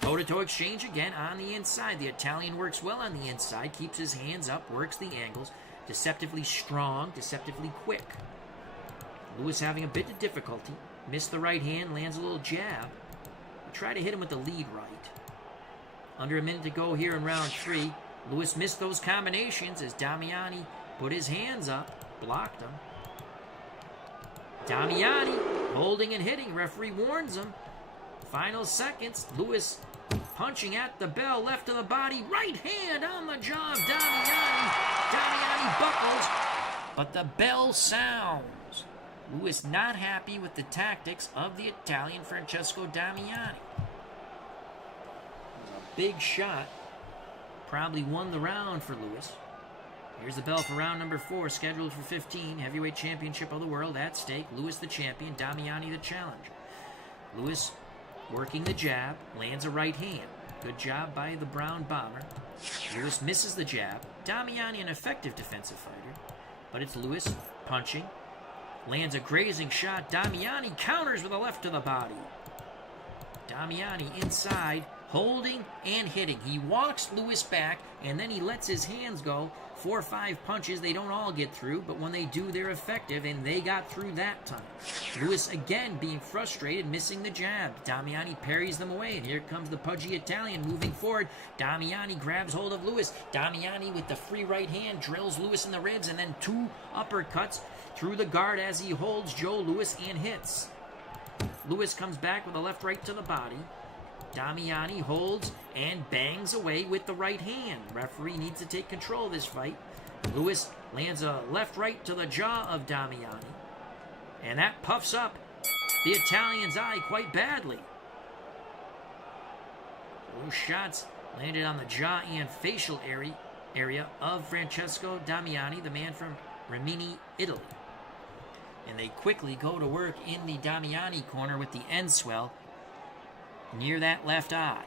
Toe-to-toe exchange again on the inside. The Italian works well on the inside, keeps his hands up, works the angles. Deceptively strong, deceptively quick. Louis having a bit of difficulty. Missed the right hand, lands a little jab. Try to hit him with the lead right. Under a minute to go here in round 3. Louis missed those combinations as Damiani put his hands up, blocked them. Damiani holding and hitting. Referee warns him. Final seconds. Louis punching at the bell, left to the body, right hand on the jaw of Damiani. Damiani buckles, but the bell sounds. Louis not happy with the tactics of the Italian Francesco Damiani. It was a big shot. Probably won the round for Louis. Here's the bell for round number 4, scheduled for 15. Heavyweight championship of the world at stake. Louis the champion, Damiani the challenger. Louis working the jab, lands a right hand. Good job by the brown bomber. Louis misses the jab. Damiani an effective defensive fighter, but it's Louis punching. Lands a grazing shot. Damiani counters with a left to the body. Damiani inside, holding and hitting. He walks Louis back, and then he lets his hands go. 4 or 5 punches, they don't all get through, but when they do, they're effective, and they got through that time. Louis again being frustrated, missing the jab. Damiani parries them away, and here comes the pudgy Italian moving forward. Damiani grabs hold of Louis. Damiani with the free right hand drills Louis in the ribs, and then 2 uppercuts through the guard as he holds Joe Louis and hits. Louis comes back with a left right to the body. Damiani holds and bangs away with the right hand. Referee needs to take control of this fight. Louis lands a left right to the jaw of Damiani, and that puffs up the Italian's eye quite badly. Those shots landed on the jaw and facial area of Francesco Damiani, the man from Rimini, Italy. And they quickly go to work in the Damiani corner with the end swell near that left eye.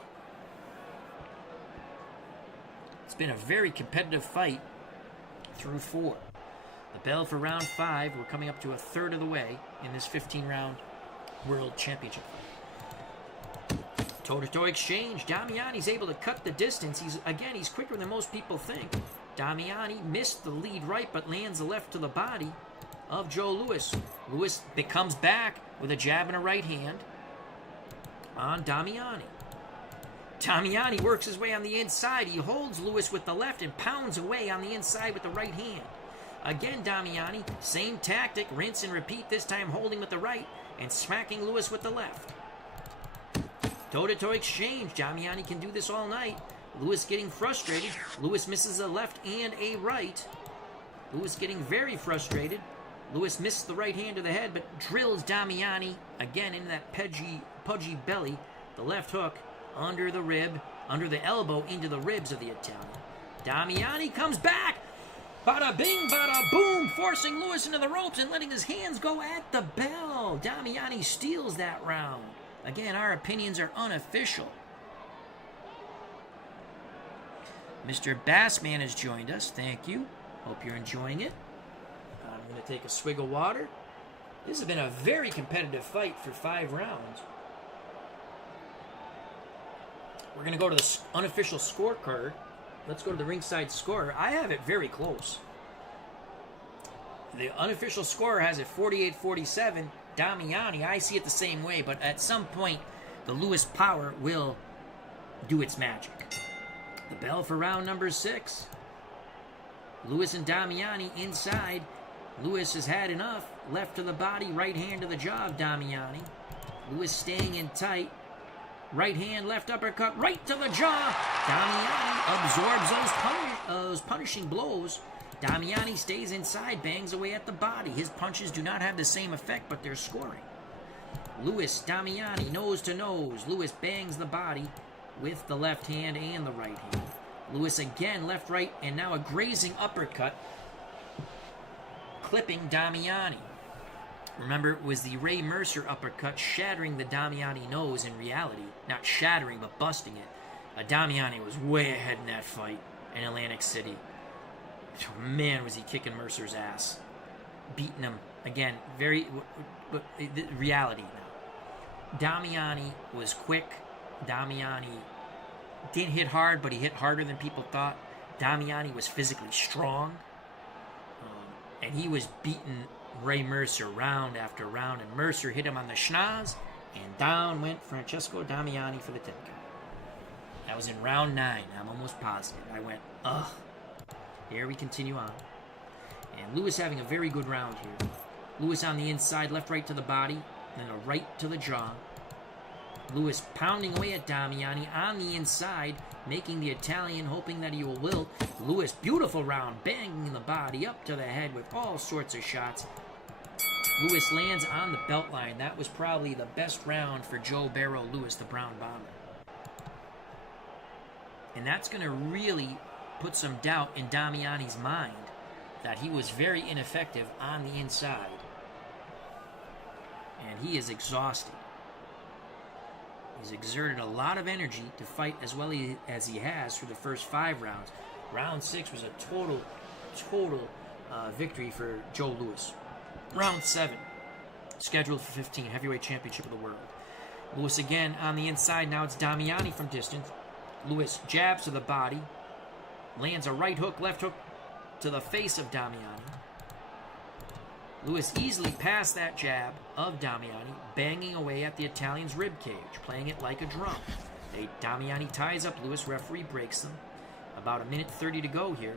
It's been a very competitive fight through 4. The bell for round 5. We're coming up to a third of the way in this 15-round World Championship fight. Toe-to-toe exchange. Damiani's able to cut the distance. He's quicker than most people think. Damiani missed the lead right, but lands the left to the body of Joe Louis. Louis comes back with a jab and a right hand on Damiani. Damiani works his way on the inside. He holds Louis with the left and pounds away on the inside with the right hand. Again, Damiani, same tactic, rinse and repeat, this time holding with the right and smacking Lewis with the left. Toe-to-toe exchange. Damiani can do this all night. Lewis getting frustrated. Lewis misses a left and a right. Lewis getting very frustrated. Lewis missed the right hand to the head, but drills Damiani again into that pudgy belly. The left hook under the rib, under the elbow, into the ribs of the Italian. Damiani comes back. Bada bing, bada boom, forcing Lewis into the ropes and letting his hands go at the bell. Damiani steals that round. Again, our opinions are unofficial. Mr. Bassman has joined us. Thank you. Hope you're enjoying it. I'm going to take a swig of water. This has been a very competitive fight for 5 rounds. We're going to go to the unofficial scorecard. Let's go to the ringside score. I have it very close. The unofficial score has it 48-47. Damiani, I see it the same way, but at some point, the Lewis power will do its magic. The bell for round number 6. Lewis and Damiani inside. Lewis has had enough. Left to the body, right hand to the jaw of Damiani. Lewis staying in tight. Right hand, left uppercut, right to the jaw. Damiani absorbs those punishing blows. Damiani stays inside, bangs away at the body. His punches do not have the same effect, but they're scoring. Lewis, Damiani, nose to nose. Lewis bangs the body with the left hand and the right hand. Lewis again, left, right, and now a grazing uppercut, clipping Damiani. Remember, it was the Ray Mercer uppercut shattering the Damiani nose in reality. Not shattering, but busting it. Damiani was way ahead in that fight in Atlantic City. Man, was he kicking Mercer's ass. Beating him. Again, reality now. Damiani was quick. Damiani didn't hit hard, but he hit harder than people thought. Damiani was physically strong. And he was beating Ray Mercer round after round, and Mercer hit him on the schnoz, and down went Francesco Damiani for the 10 count. That was in round 9. I'm almost positive. I went, ugh. Here we continue on. And Lewis having a very good round here. Lewis on the inside, left, right to the body, then a right to the jaw. Lewis pounding away at Damiani on the inside, making the Italian hoping that he will wilt. Lewis, beautiful round, banging the body up to the head with all sorts of shots. Lewis lands on the belt line. That was probably the best round for Joe Barrow Lewis, the Brown Bomber. And that's going to really put some doubt in Damiani's mind that he was very ineffective on the inside. And he is exhausted. He's exerted a lot of energy to fight as well as he has for the first 5 rounds. Round 6 was a total victory for Joe Lewis. Round 7, scheduled for 15, heavyweight championship of the world. Lewis again on the inside. Now it's Damiani from distance. Lewis jabs to the body. Lands a right hook, left hook to the face of Damiani. Lewis easily passed that jab of Damiani, banging away at the Italian's ribcage, playing it like a drum. Damiani ties up Lewis, referee breaks them. About 1:30 to go here.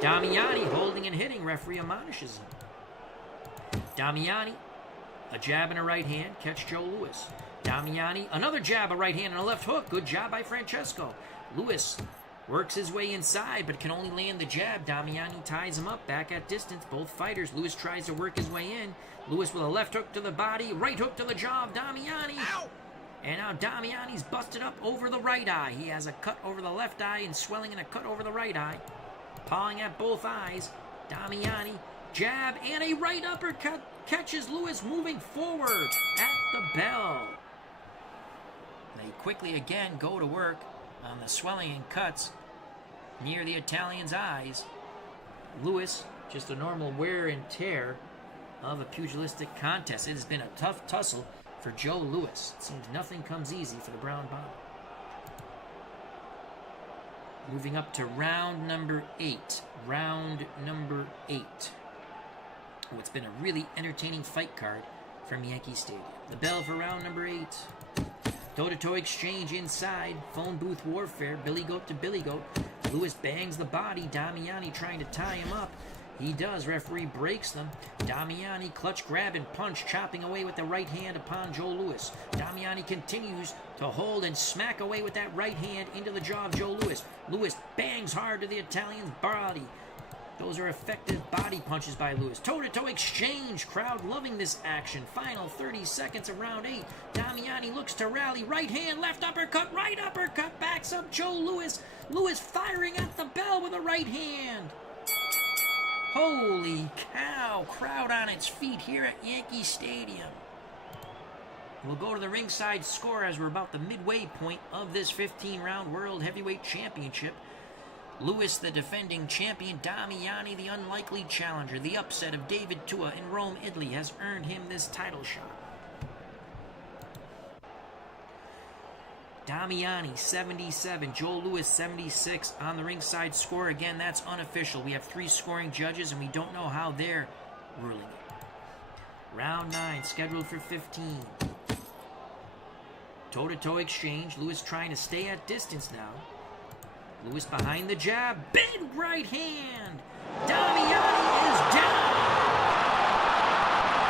Damiani holding and hitting, referee admonishes him. Damiani, a jab and a right hand, catch Joe Lewis. Damiani, another jab, a right hand, and a left hook. Good job by Francesco. Lewis works his way inside, but can only land the jab. Damiani ties him up, back at distance. Both fighters. Lewis tries to work his way in. Lewis with a left hook to the body, right hook to the jaw of Damiani. Ow! And now Damiani's busted up over the right eye. He has a cut over the left eye and swelling and a cut over the right eye. Pawing at both eyes. Damiani, jab and a right uppercut catches Lewis moving forward at the bell. They quickly again go to work on the swelling and cuts near the Italian's eyes. Lewis, just a normal wear and tear of a pugilistic contest. It has been a tough tussle for Joe Lewis. It seems nothing comes easy for the Brown Bomber. Moving up to round number 8. Round number 8. Oh, it's been a really entertaining fight card from Yankee Stadium. The bell for round number 8. Toe-to-toe exchange inside. Phone booth warfare. Billy goat to Billy goat. Lewis bangs the body. Damiani trying to tie him up. He does. Referee breaks them. Damiani clutch, grab, and punch, chopping away with the right hand upon Joe Louis. Damiani continues to hold and smack away with that right hand into the jaw of Joe Louis. Louis bangs hard to the Italian's body. Those are effective body punches by Louis. Toe-to-toe exchange. Crowd loving this action. Final 30 seconds of round 8. Damiani looks to rally. Right hand, left uppercut, right uppercut. Backs up Joe Louis. Louis firing at the bell with a right hand. Holy cow. Crowd on its feet here at Yankee Stadium. We'll go to the ringside score as we're about the midway point of this 15-round World Heavyweight Championship. Louis, the defending champion, Damiani, the unlikely challenger. The upset of David Tua in Rome, Italy, has earned him this title shot. Damiani, 77. Joe Louis, 76 on the ringside score. Again, that's unofficial. We have 3 scoring judges, and we don't know how they're ruling it. Round 9, scheduled for 15. Toe-to-toe exchange. Louis trying to stay at distance now. Louis behind the jab. Big right hand. Damiani is down.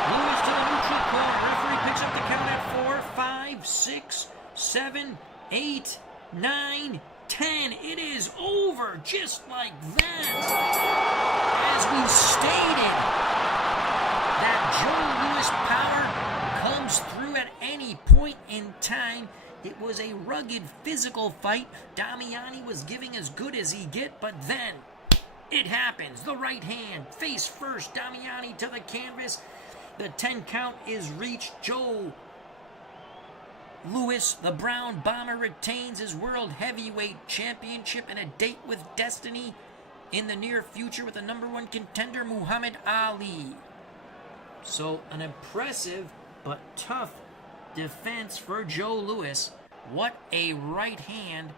Louis to the neutral corner. Referee picks up the count at 4, 5, 6, 7, 8, 9, 10. It is over just like that. As we stated, that Joe Louis power comes through at any point in time. It was a rugged physical fight. Damiani was giving as good as he get, but then it happens. The right hand, face first, Damiani to the canvas. The 10 count is reached. Joe Louis, the Brown Bomber, retains his World Heavyweight Championship and a date with destiny in the near future with the #1 contender, Muhammad Ali. So an impressive but tough defense for Joe Louis. What a right hand,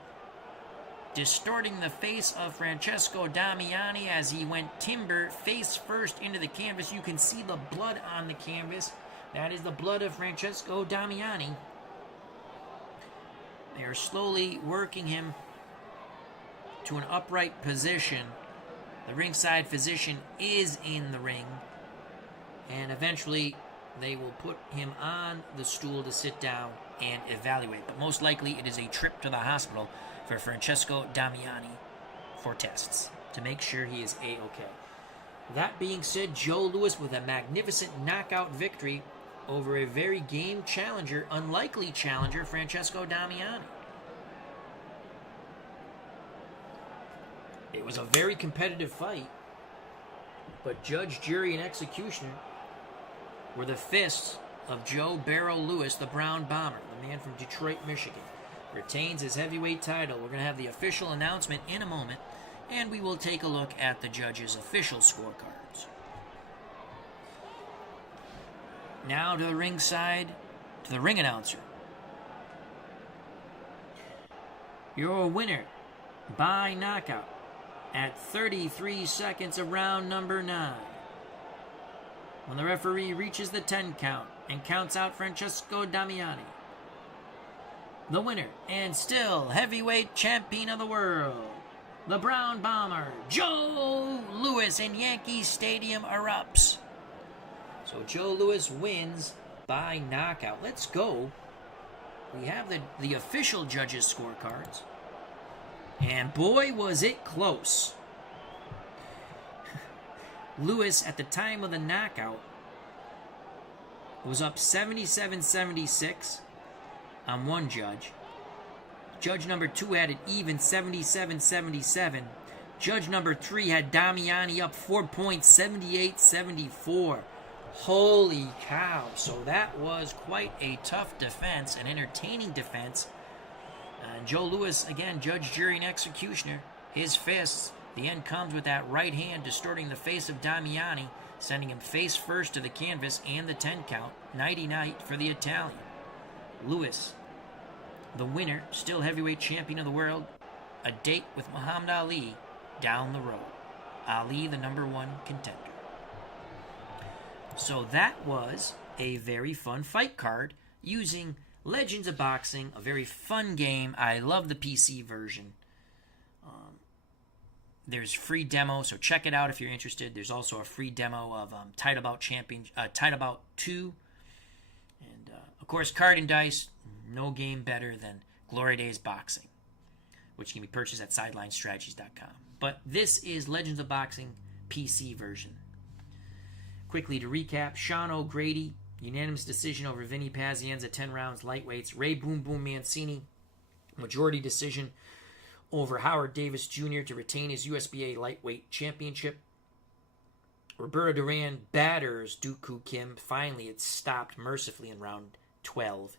distorting the face of Francesco Damiani as he went timber face first into the canvas. You can see the blood on the canvas. That is the blood of Francesco Damiani. They are slowly working him to an upright position. The ringside physician is in the ring, and eventually they will put him on the stool to sit down and evaluate. But most likely it is a trip to the hospital for Francesco Damiani for tests to make sure he is A-OK. That being said, Joe Louis with a magnificent knockout victory over a very game challenger, unlikely challenger, Francesco Damiani. It was a very competitive fight, but judge, jury, and executioner were the fists of Joe Barrow Louis, the Brown Bomber, the man from Detroit, Michigan. Retains his heavyweight title. We're going to have the official announcement in a moment, and we will take a look at the judges' official scorecards. Now to the ringside, to the ring announcer. Your winner by knockout at 33 seconds of round number 9. When the referee reaches the 10 count and counts out Francesco Damiani, the winner and still heavyweight champion of the world, the Brown Bomber, Joe Louis, in Yankee Stadium erupts. So Joe Louis wins by knockout. Let's go. We have the official judges' scorecards. And boy, was it close. Louis, at the time of the knockout, was up 77-76 on one judge. Judge number 2 had it even 77-77. Judge number 3 had Damiani up 4 points, 78-74. Holy cow. So that was quite a tough defense, an entertaining defense. And Joe Louis, again, judge, jury, and executioner. His fists. The end comes with that right hand distorting the face of Damiani, sending him face first to the canvas and the 10 count. Nighty-night for the Italian. Louis, the winner, still heavyweight champion of the world. A date with Muhammad Ali down the road. Ali, the #1 contender. So that was a very fun fight card using Legends of Boxing, a very fun game. I love the PC version. There's free demo, so check it out if you're interested. There's also a free demo of Title Bout 2. And, of course, Card and Dice, no game better than Glory Days Boxing, which can be purchased at SidelineStrategies.com. But this is Legends of Boxing PC version. Quickly to recap, Sean O'Grady, unanimous decision over Vinny Pazienza, 10 rounds, lightweights. Ray Boom Boom Mancini, majority decision over Howard Davis Jr. to retain his USBA lightweight championship. Roberto Duran batters Duk-Koo Kim. Finally, it stopped mercifully in round 12.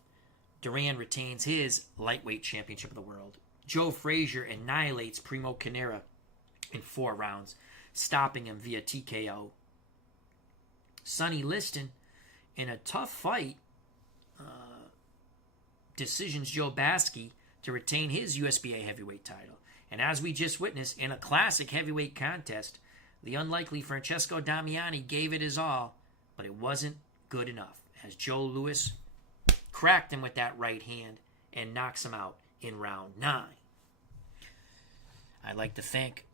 Duran retains his lightweight championship of the world. Joe Frazier annihilates Primo Carnera in 4 rounds, stopping him via TKO. Sonny Liston, in a tough fight, decisions Joe Baksi to retain his USBA heavyweight title. And as we just witnessed, in a classic heavyweight contest, the unlikely Francesco Damiani gave it his all, but it wasn't good enough, as Joe Louis cracked him with that right hand and knocks him out in round 9. I'd like to thank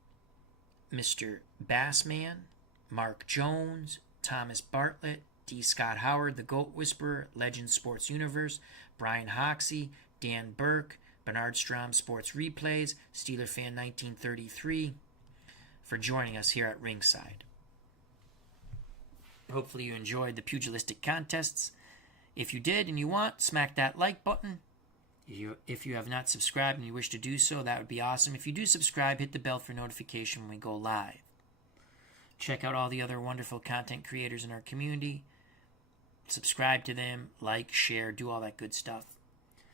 Mr. Bassman, Mark Jones, Thomas Bartlett, D. Scott Howard, The Goat Whisperer, Legend Sports Universe, Brian Hoxie, Dan Burke, Bernard Strom Sports Replays, Steeler Fan 1933, for joining us here at Ringside. Hopefully you enjoyed the pugilistic contests. If you did and you want, smack that like button. If you have not subscribed and you wish to do so, that would be awesome. If you do subscribe, hit the bell for notification when we go live. Check out all the other wonderful content creators in our community. Subscribe to them, like, share, do all that good stuff.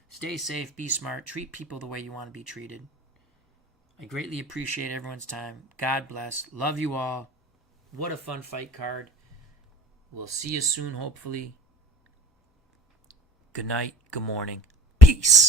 Stay safe, be smart, treat people the way you want to be treated. I greatly appreciate everyone's time. God bless. Love you all. What a fun fight card. We'll see you soon, hopefully. Good night. Good morning. Peace.